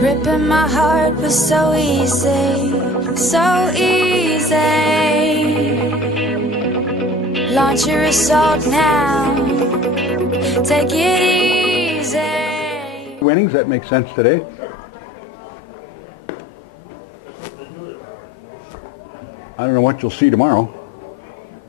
Ripping my heart was so easy, so easy. Launch your assault now, take it easy. Winnings, that makes sense today. I don't know what you'll see tomorrow.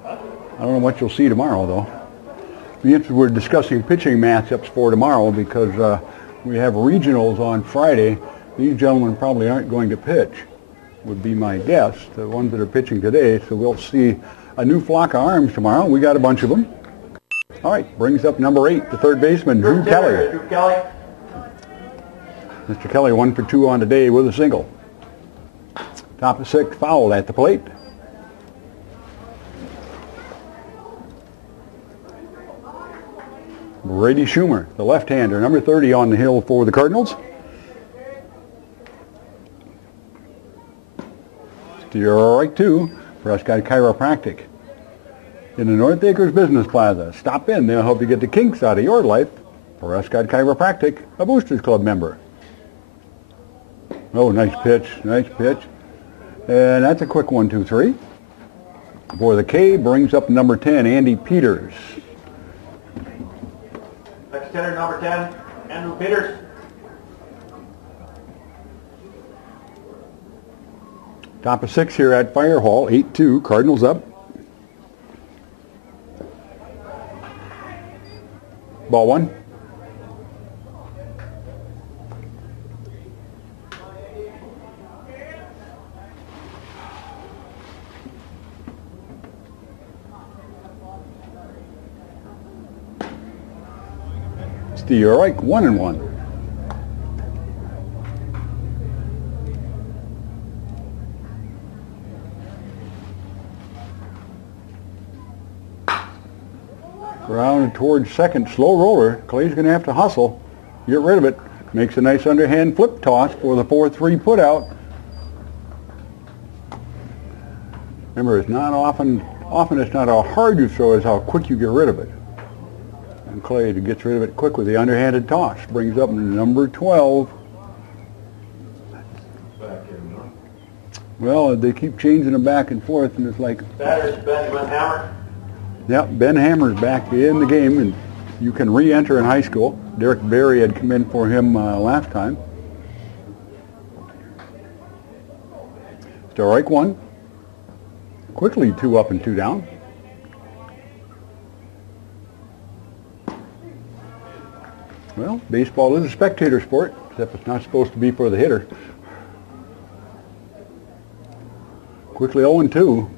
I don't know what you'll see tomorrow, though. We're discussing pitching matchups for tomorrow because we have regionals on Friday. These gentlemen probably aren't going to pitch, would be my guess, the ones that are pitching today. So we'll see a new flock of arms tomorrow. We got a bunch of them. All right, brings up number 8, the third baseman, Drew Kelly. Drew Kelly. Mr. Kelly 1 for 2 on the day with a single. Top of 6, foul at the plate. Brady Schumer, the left-hander, number 30 on the hill for the Cardinals. Strike 2, Prescott Chiropractic. In the North Acres Business Plaza. Stop in, they'll help you get the kinks out of your life. Prescott Chiropractic, a Boosters Club member. Oh, nice pitch, nice pitch. And that's a quick 1-2-3. For the K, brings up number 10, Andy Peters. Next hitter, number 10, Andrew Peters. Top of 6 here at Fire Hall, 8-2, Cardinals up. Ball 1. Strike 1-1. Grounded towards second, slow roller. Clay's going to have to hustle, get rid of it. Makes a nice underhand flip toss for the 4-3 put out. Remember, it's not often it's not how hard you throw, it's how quick you get rid of it. And Clay gets rid of it quick with the underhanded toss. Brings up number 12. Well, they keep changing them back and forth, and it's like... Batters Benjamin Hammer. Yep, Ben Hammer's back in the game, and you can re-enter in high school. Derek Berry had come in for him last time. Strike 1. Quickly 2 up and 2 down. Well, baseball is a spectator sport, except it's not supposed to be for the hitter. Quickly 0-2.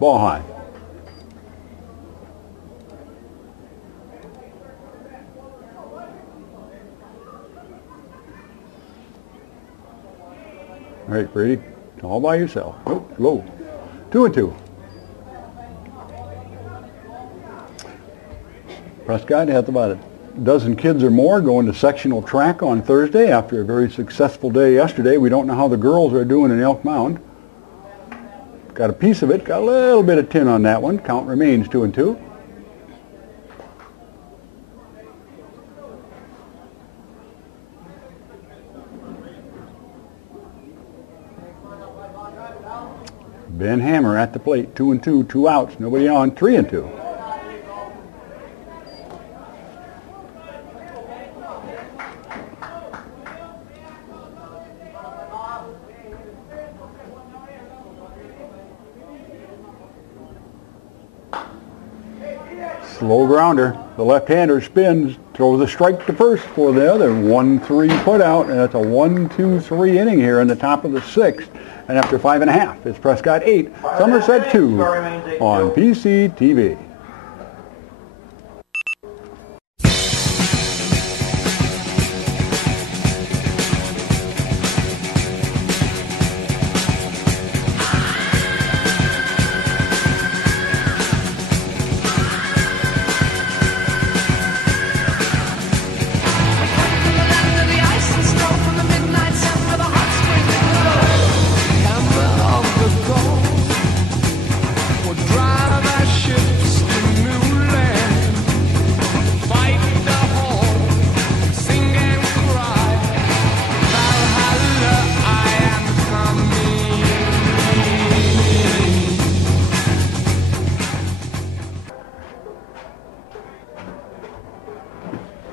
Ball high. All right, Brady, all by yourself. Oh, low. 2-2. Prescott has about a dozen kids or more going to sectional track on Thursday after a very successful day yesterday. We don't know how the girls are doing in Elk Mound. Got a piece of it, got a little bit of tin on that one. Count remains 2-2. Ben Hammer at the plate, 2-2, 2 outs, nobody on, 3-2. Slow grounder. The left-hander spins, throws a strike to first for the other. 1-3 put out, and it's a 1-2-3 inning here in the top of the 6th. And after 5.5, it's Prescott 8, Somerset 2 on PCTV.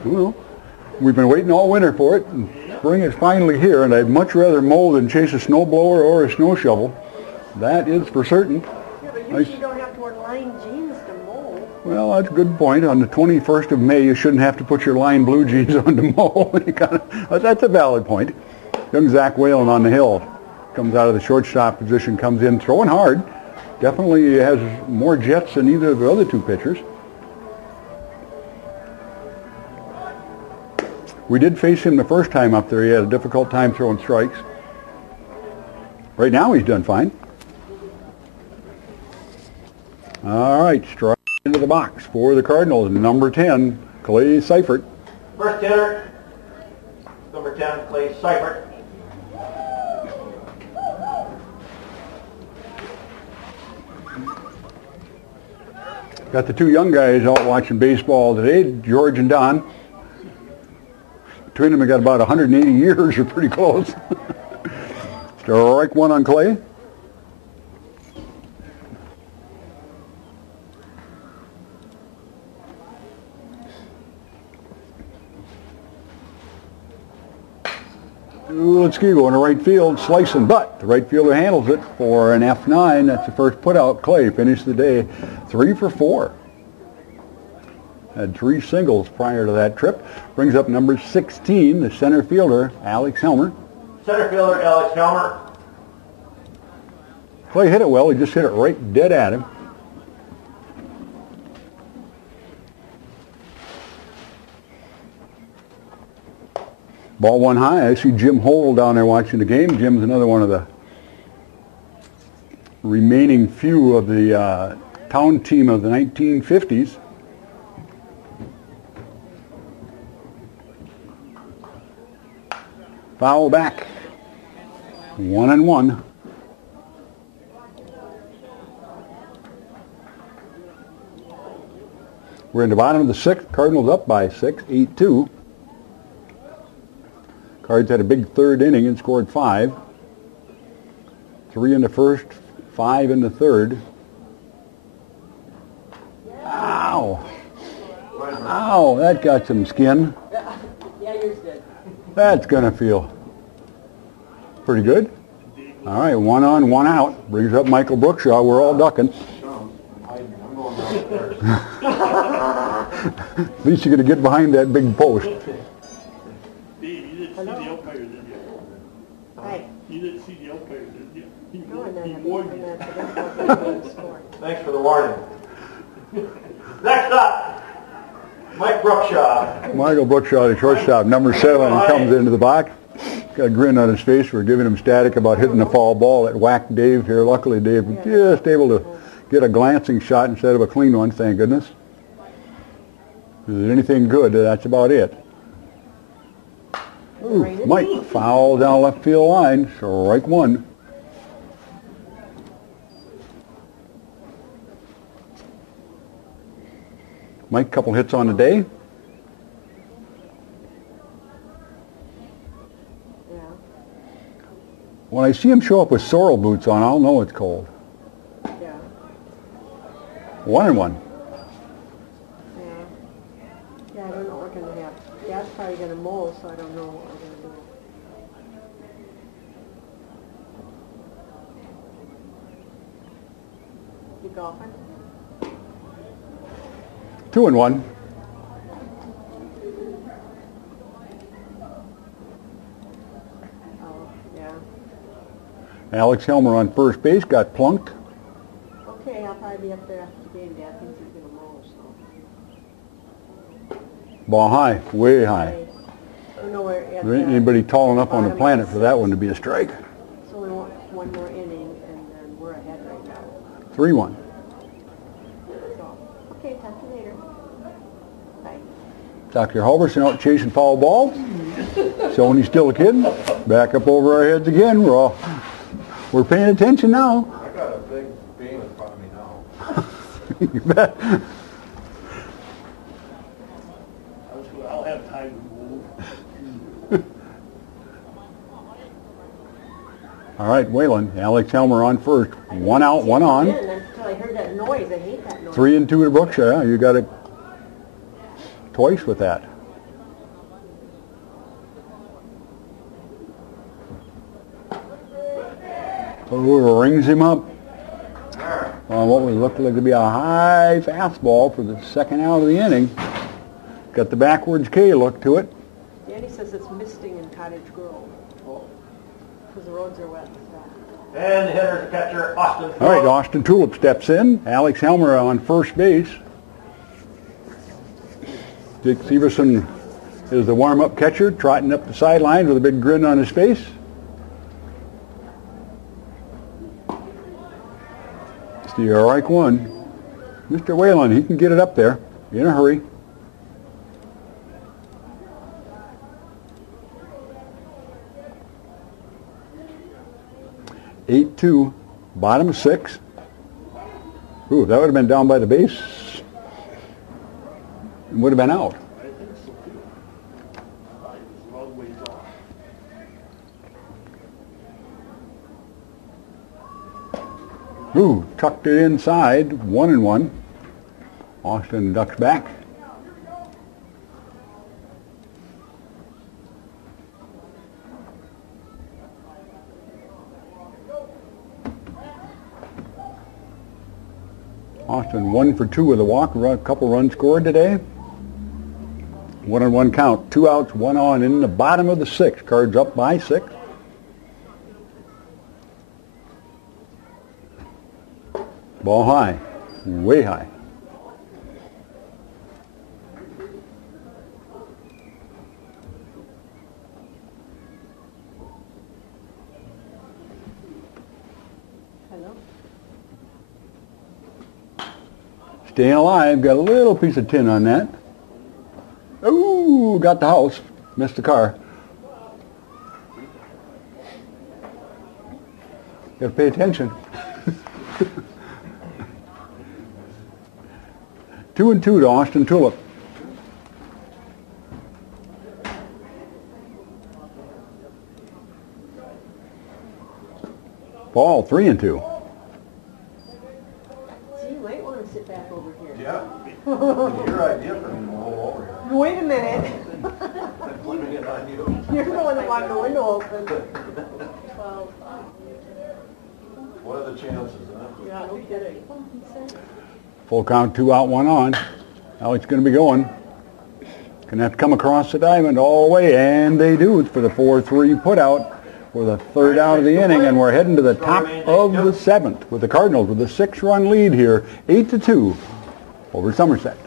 Well, we've been waiting all winter for it, and spring is finally here, and I'd much rather mow than chase a snowblower or a snow shovel. That is for certain. Yeah, but usually you don't have to wear lined jeans to mow. Well, that's a good point. On the 21st of May, you shouldn't have to put your lined blue jeans on to mow. That's a valid point. Young Zach Whalen on the hill comes out of the shortstop position, comes in throwing hard. Definitely has more jets than either of the other two pitchers. We did face him the first time up there. He had a difficult time throwing strikes. Right now he's done fine. All right, strike into the box for the Cardinals. Number 10, Clay Seifert. First hitter, number 10, Clay Seifert. Got the two young guys out watching baseball today, George and Don. Between them, they got about 180 years, or pretty close. Strike 1 on Clay. Ulitsky going to right field, slicing, but the right fielder handles it for an F9. That's the first put out. Clay finished the day 3 for 4. Had 3 singles prior to that trip. Brings up number 16, the center fielder, Alex Helmer. Center fielder, Alex Helmer. Clay hit it well. He just hit it right dead at him. Ball one high. I see Jim Hole down there watching the game. Jim's another one of the remaining few of the town team of the 1950s. Foul back. 1-1. We're in the bottom of the sixth. Cardinals up by 6, 8-2. Cards had a big third inning and scored 5. 3 in the first, 5 in the third. Ow! Ow! That got some skin. Yeah, yours did. That's gonna feel pretty good. All right, 1 on, 1 out. Brings up Michael Brookshaw. We're all ducking. At least you're gonna get behind that big post. Dave, you didn't see the umpire, did you? Right. You didn't see the umpire, did you? No, He warned you. Thanks for the warning. Next up, Mike Brookshaw. Michael Brookshaw, the shortstop, number 7, comes into the box. Got a grin on his face. We're giving him static about hitting the foul ball that whacked Dave here. Luckily, Dave was just able to get a glancing shot instead of a clean one, thank goodness. If there's anything good, that's about it. Ooh, Mike, foul down left field line, strike 1. Mike, couple hits on the day. When I see him show up with sorrel boots on, I'll know it's cold. Yeah. 1-1. Yeah. Yeah, I don't know what we're going to have. Dad's probably going to mow, so I don't know what we're going to do. You golfing? 2-1. Oh, yeah. Alex Helmer on first base got plunked. Okay, I'll probably be up there after the game. Dad thinks he's going to mow, so. Ball high, way high. I don't know where There ain't anybody tall enough on the planet for that one to be a strike. It's only one more inning, and then we're ahead right now. 3-1. So, okay, talk to you later. Bye. Dr. Halverson out chasing foul ball. Showing he's still a kid. Back up over our heads again. We're paying attention now. I got a big beam in front of me now. You bet. I'll have time to move. All right, Wayland. Alex Helmer on first. 1 out, 1 on. Until I heard that noise. I hate that noise. 3-2 to Brookshire. You got it twice with that. Oh, rings him up on what would look like to be a high fastball for the second out of the inning. Got the backwards K look to it. Danny says it's misting in Cottage Grove. Because the roads are wet. And the hitter, the catcher, Austin. All right, Austin Tulip steps in. Alex Helmer on first base. Dick Severson is the warm-up catcher, trotting up the sidelines with a big grin on his face. Strike 1. Mr. Whalen, he can get it up there in a hurry. Eight two, bottom 6. Ooh, that would have been down by the base. It would have been out. I think so too. It's a long ways off. Ooh, tucked it inside, 1-1. Austin ducks back. Austin 1 for 2 with a walk, a couple runs scored today. 1-1 count, 2 outs, 1 on in the bottom of the 6th. Cards up by 6. Ball high, way high. Staying alive. Got a little piece of tin on that. Ooh, got the house. Missed the car. Got to pay attention. 2-2 to Austin Tulip. Paul, 3-2. See, you might want to sit back over here. Yeah. Your idea for me to roll over here. Wait a minute. Blaming it on you. You're the one that wanted the window open. 12. What are the chances, huh? Yeah, no kidding. Full count, 2 out, 1 on. Now it's going to be going. Going to have to come across the diamond all the way, and they do. It's for the 4-3 put out for the 3rd out of the inning, and we're heading to the top of the 7th with the Cardinals with a 6-run lead here, 8-2 over Somerset.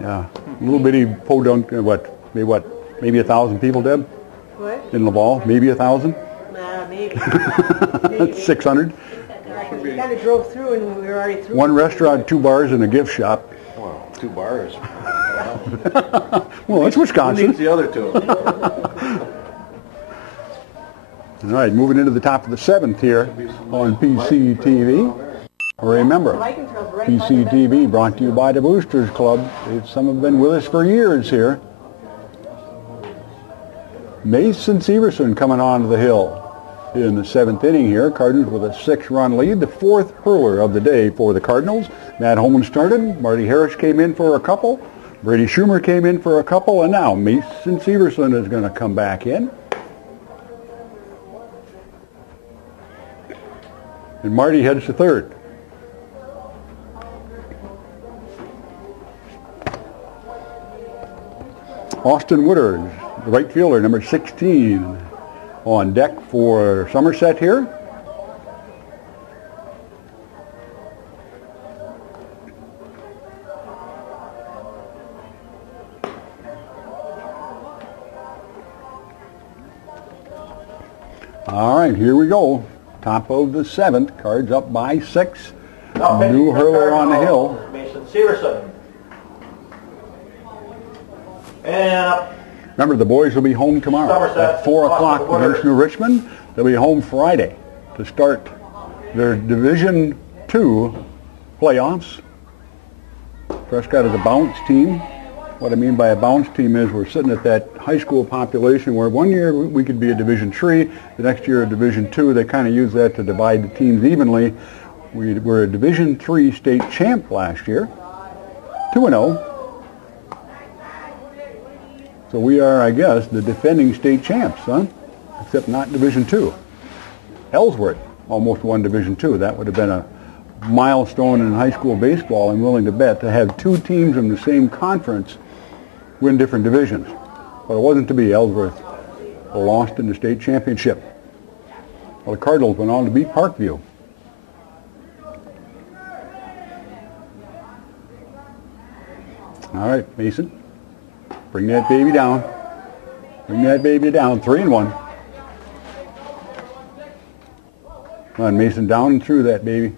Yeah, little bitty podunk, maybe 1,000 people, Deb? What? In Laval, maybe 1,000? Nah, maybe. 600? We kind of drove through and we were already through. 1 restaurant, 2 bars, and a gift shop. Wow, 2 bars. Well, that's Wisconsin. Who needs the other 2? All right, moving into the top of the 7th here on PCTV. Remember, PCTV brought to you by the Boosters Club. Some have been with us for years here. Mason Severson coming onto the hill in the 7th inning here. Cardinals with a 6-run lead, the 4th hurler of the day for the Cardinals. Matt Holman started. Marty Harris came in for a couple. Brady Schumer came in for a couple. And now Mason Severson is going to come back in. And Marty heads to 3rd. Austin Woodard, the right fielder, number 16, on deck for Somerset here. All right, here we go. Top of the 7th. Cards up by 6. New hurler on the hill. Mason Severson. And up. Remember, the boys will be home tomorrow Somerset, at 4 o'clock Water. against New Richmond. They'll be home Friday to start their Division II playoffs. Prescott is a bounce team. What I mean by a bounce team is we're sitting at that high school population where one year we could be a Division III, the next year a Division II. They kind of use that to divide the teams evenly. We were a Division III state champ last year, 2-0. So we are, I guess, the defending state champs, huh? Except not Division II. Ellsworth almost won Division II. That would have been a milestone in high school baseball, I'm willing to bet, to have 2 teams in the same conference win different divisions. But it wasn't to be. Ellsworth lost in the state championship. Well, the Cardinals went on to beat Parkview. All right, Mason. Bring that baby down. Bring that baby down. 3-1. Come on, Mason, down and through that baby.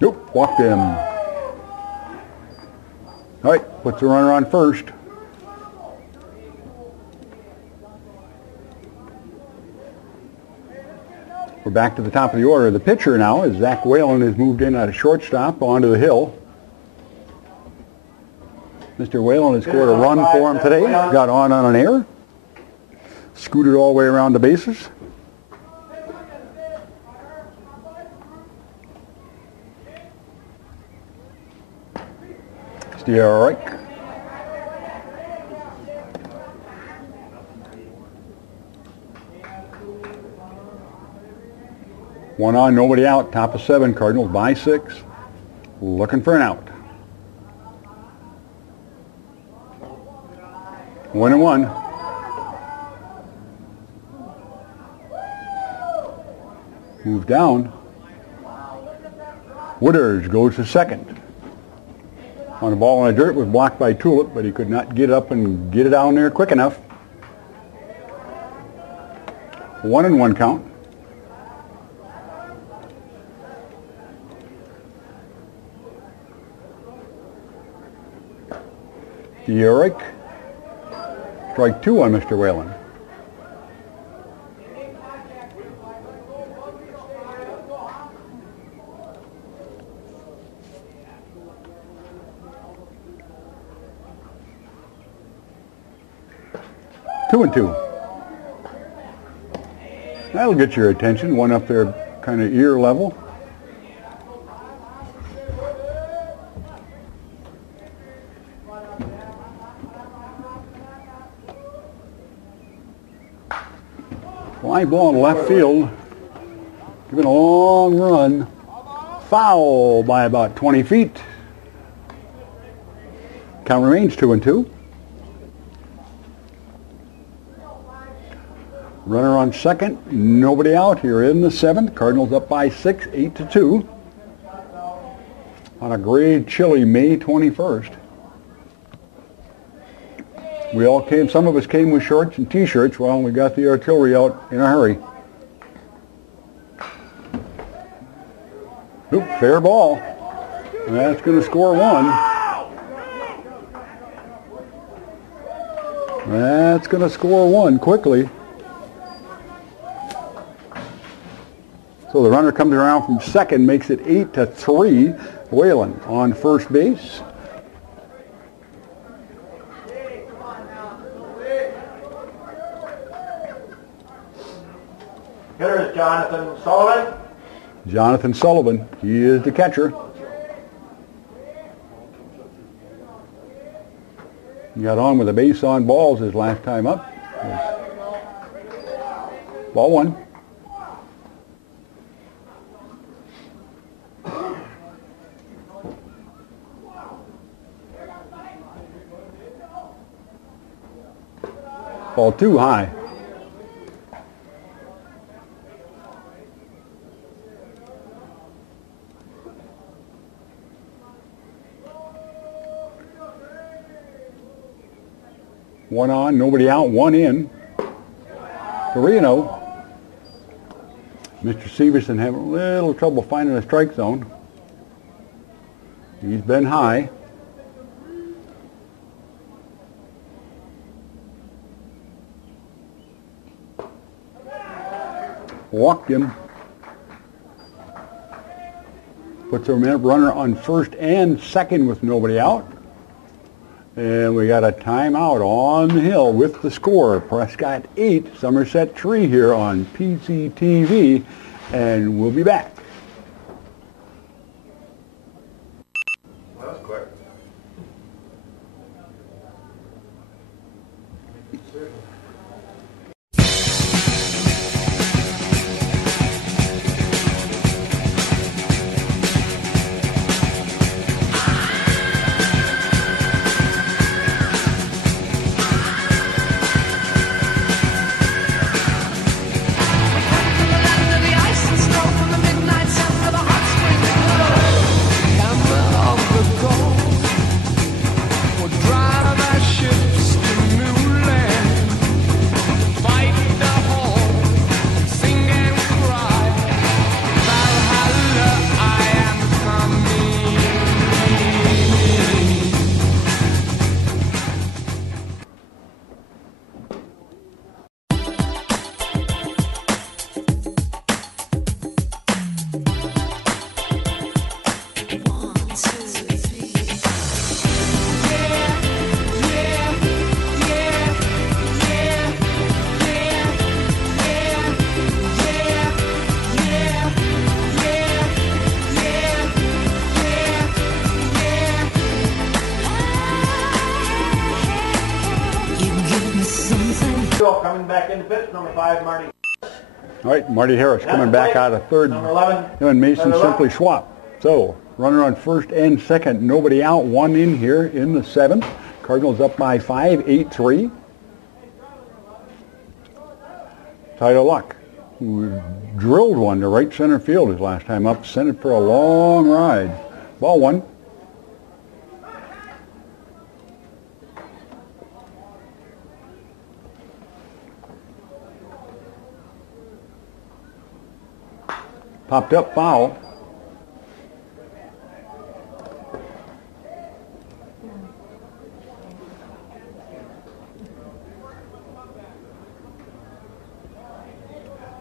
Nope, walked him. All right, puts the runner on first. We're back to the top of the order. The pitcher now is Zach Whalen, has moved in at a shortstop onto the hill. Mr. Whalen has scored a run for him today. Got on an error. Scooted all the way around the bases. Eric. One on, nobody out. Top of 7. Cardinals by 6. Looking for an out. 1-1. Move down. Wooders goes to second. On the ball in the dirt was blocked by Tulip, but he could not get up and get it down there quick enough. 1-1 count. Eric. Strike 2 on Mr. Whalen. Two and two. That'll get your attention. One up there kind of ear level. Fly ball in left field. Giving a long run. Foul by about 20 feet. Count remains 2-2. Runner on second. Nobody out here in the 7th. Cardinals up by 6, 8-2. On a gray, chilly May 21st. We all came, some of us came with shorts and t-shirts. Well, we got the artillery out in a hurry. Oop, fair ball. That's going to score 1. That's going to score 1 quickly. So the runner comes around from second, makes it 8-3. Whalen on first base. Hitter is Jonathan Sullivan. Jonathan Sullivan, he is the catcher. He got on with a base on balls his last time up. Ball 1. Ball 2 high. One on, nobody out, 1 in. 3-0. Mr. Severson having a little trouble finding a strike zone. He's been high. Walked him. Puts a runner on first and second with nobody out. And we got a timeout on the hill with the score. Prescott 8, Somerset 3 here on PCTV. And we'll be back. That was quick. Under the ice and snow from the midnight number 5, Marty. All right, Marty Harris coming back out of third. Number 11. Him and Mason simply swap. So, runner on first and second. Nobody out. One in here in the 7th. Cardinals up by 5, 8-3. Tyler Luck, who drilled one to right center field his last time up. Sent it for a long ride. Ball one. Popped up, foul.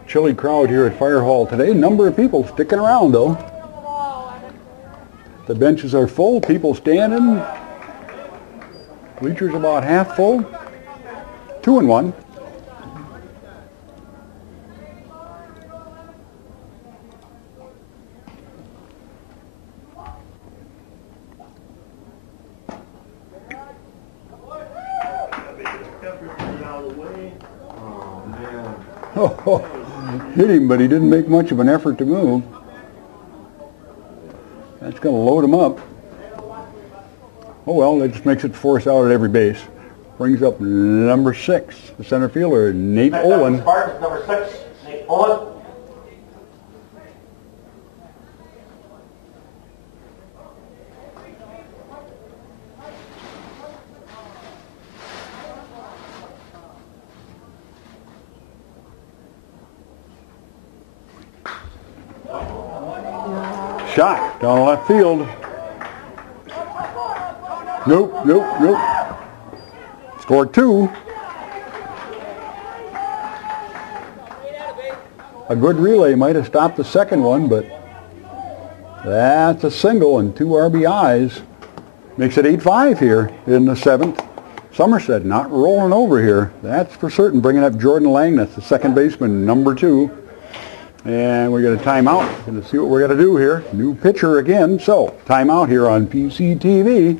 Chilly crowd here at Fire Hall today. Number of people sticking around though. The benches are full, people standing. Bleachers about half full. 2-1. Oh, hit him, but he didn't make much of an effort to move. That's going to load him up. Oh well, that just makes it force out at every base. Brings up number 6, the center fielder, Nate Olin. Spartans, number 6, Nate Olin. Shot down left field. Nope. Scored 2. A good relay might have stopped the second one, but that's a single and 2 RBIs. Makes it 8-5 here in the 7th. Somerset not rolling over here. That's for certain. Bringing up Jordan Langness, the second baseman, number 2. And we're going to time out. Going to see what we're going to do here. New pitcher again. So, timeout here on PCTV.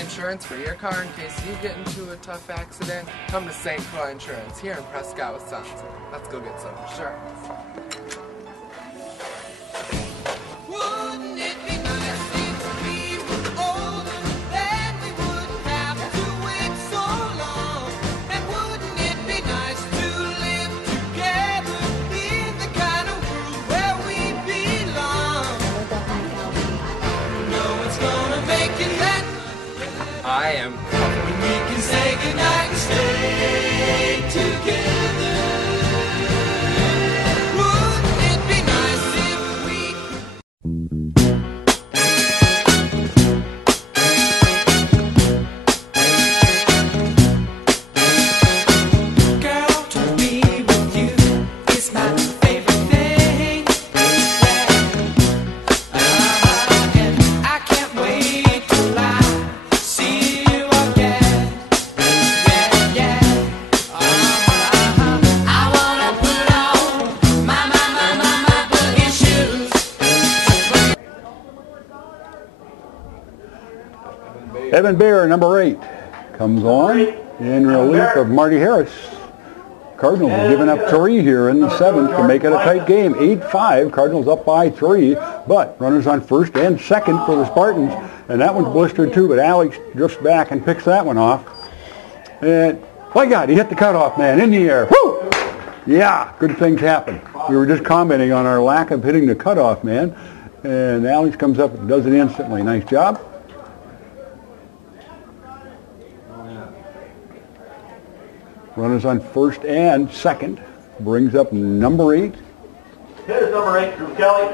Insurance for your car in case you get into a tough accident? Come to St. Croix Insurance here in Prescott, Wisconsin. Let's go get some insurance. Wouldn't it be nice if we were older, then we wouldn't have to wait so long? And wouldn't it be nice to live together in the kind of world where we belong? No one's gonna make it that I am when we can say goodnight and stay together. Wouldn't it be nice if we Girl, to be with you is my favorite thing. And I can't wait till I see you again. Yeah. I wanna put on my boogie shoes. Evan Bear, number 8, comes on in relief of Marty Harris. Cardinals have given up 3 here in the 7th to make it a tight game. 8-5, Cardinals up by 3, but runners on first and second for the Spartans. And that one's blistered too, but Alex drifts back and picks that one off. And, my God, he hit the cutoff man in the air. Woo! Yeah, good things happen. We were just commenting on our lack of hitting the cutoff man. And Alex comes up and does it instantly. Nice job. Runners on first and second. Brings up number 8. Here's number 8, Drew Kelly.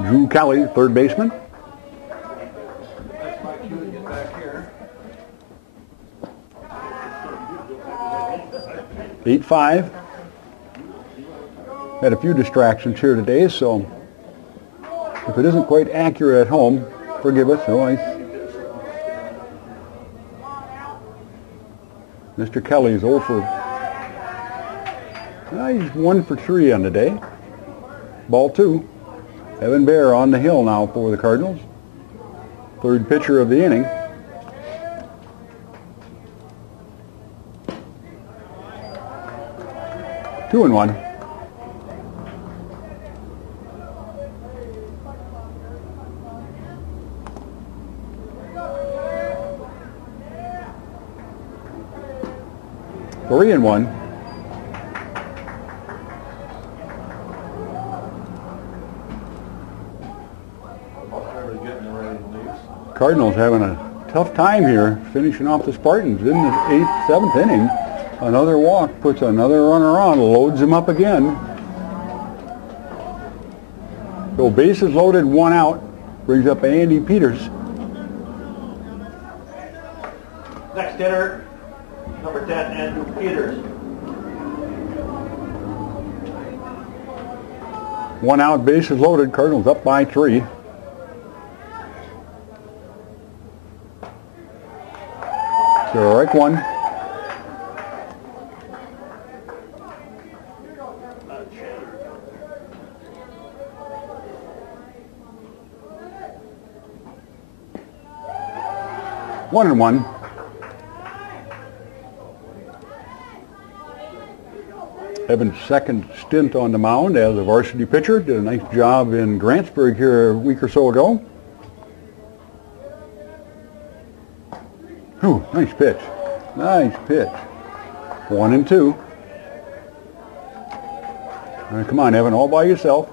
Drew Kelly, third baseman. That's my cue to get back here. 8-5. Had a few distractions here today, so If it isn't quite accurate at home, forgive us. No, Mr. Kelly's 0 for... he's 1 for 3 on the day. Ball 2. Evan Bear on the hill now for the Cardinals. Third pitcher of the inning. Two and 1. Three and 1. Cardinals having a tough time here, finishing off the Spartans in the 8th, 7th inning. Another walk, puts another runner on, loads him up again. So bases loaded, 1 out, brings up Andy Peters. Next hitter, number 10, Andrew Peters. 1 out, bases loaded, Cardinals up by 3. Strike 1. One and 1. Evan's second stint on the mound as a varsity pitcher. Did a nice job in Grantsburg here a week or so ago. Ooh, nice pitch. Nice pitch. 1 and 2. All right, come on, Evan, all by yourself.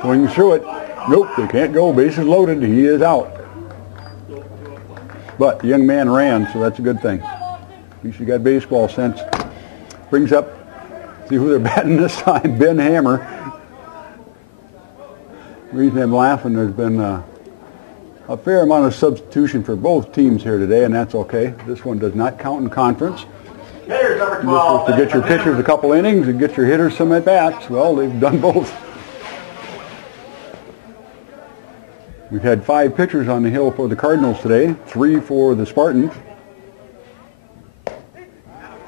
Swings through it. Nope, they can't go. Bases loaded. He is out. But the young man ran, so that's a good thing. At least he got baseball sense. Brings up, see who they're batting this time, Ben Hammer. The reason I'm laughing, there's been a fair amount of substitution for both teams here today, and that's okay. This one does not count in conference. Hitters number 12. This was to get your pitchers a couple innings and get your hitters some at-bats. Well, they've done both. We've had 5 pitchers on the hill for the Cardinals today, 3 for the Spartans.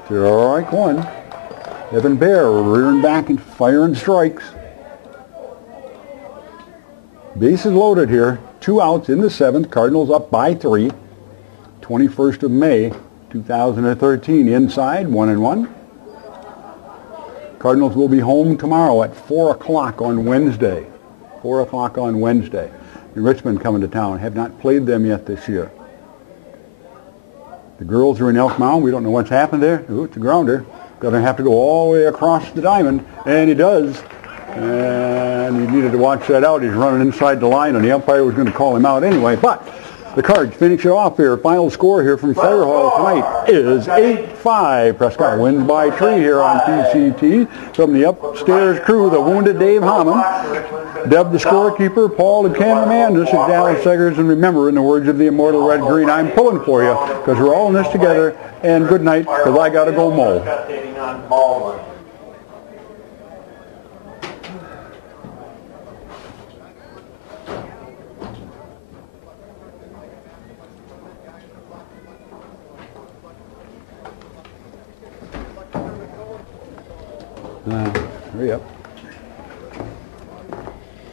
Strike 1. Evan Bear rearing back and firing strikes. Bases loaded here. 2 outs in the 7th. Cardinals up by 3. 21st of May, 2013. Inside, 1 and 1. Cardinals will be home tomorrow at 4 o'clock on Wednesday. 4 o'clock on Wednesday. And Richmond coming to town. Have not played them yet this year. The girls are in Elk Mound. We don't know what's happened there. Ooh, it's a grounder. Going to have to go all the way across the diamond. And he does. And he needed to watch that out. He's running inside the line, and the umpire was going to call him out anyway. But the Cards finish it off here. Final score here from Fire Hall tonight is 8-5. Prescott wins by 3 here on PCT. From the upstairs crew, the wounded Dave Hammond, Deb the scorekeeper, Paul the cameraman. This is Dallas Seggers, and remember, in the words of the immortal Red Green, I'm pulling for you because we're all in this together. And good night, because I got to go mow. Hurry up.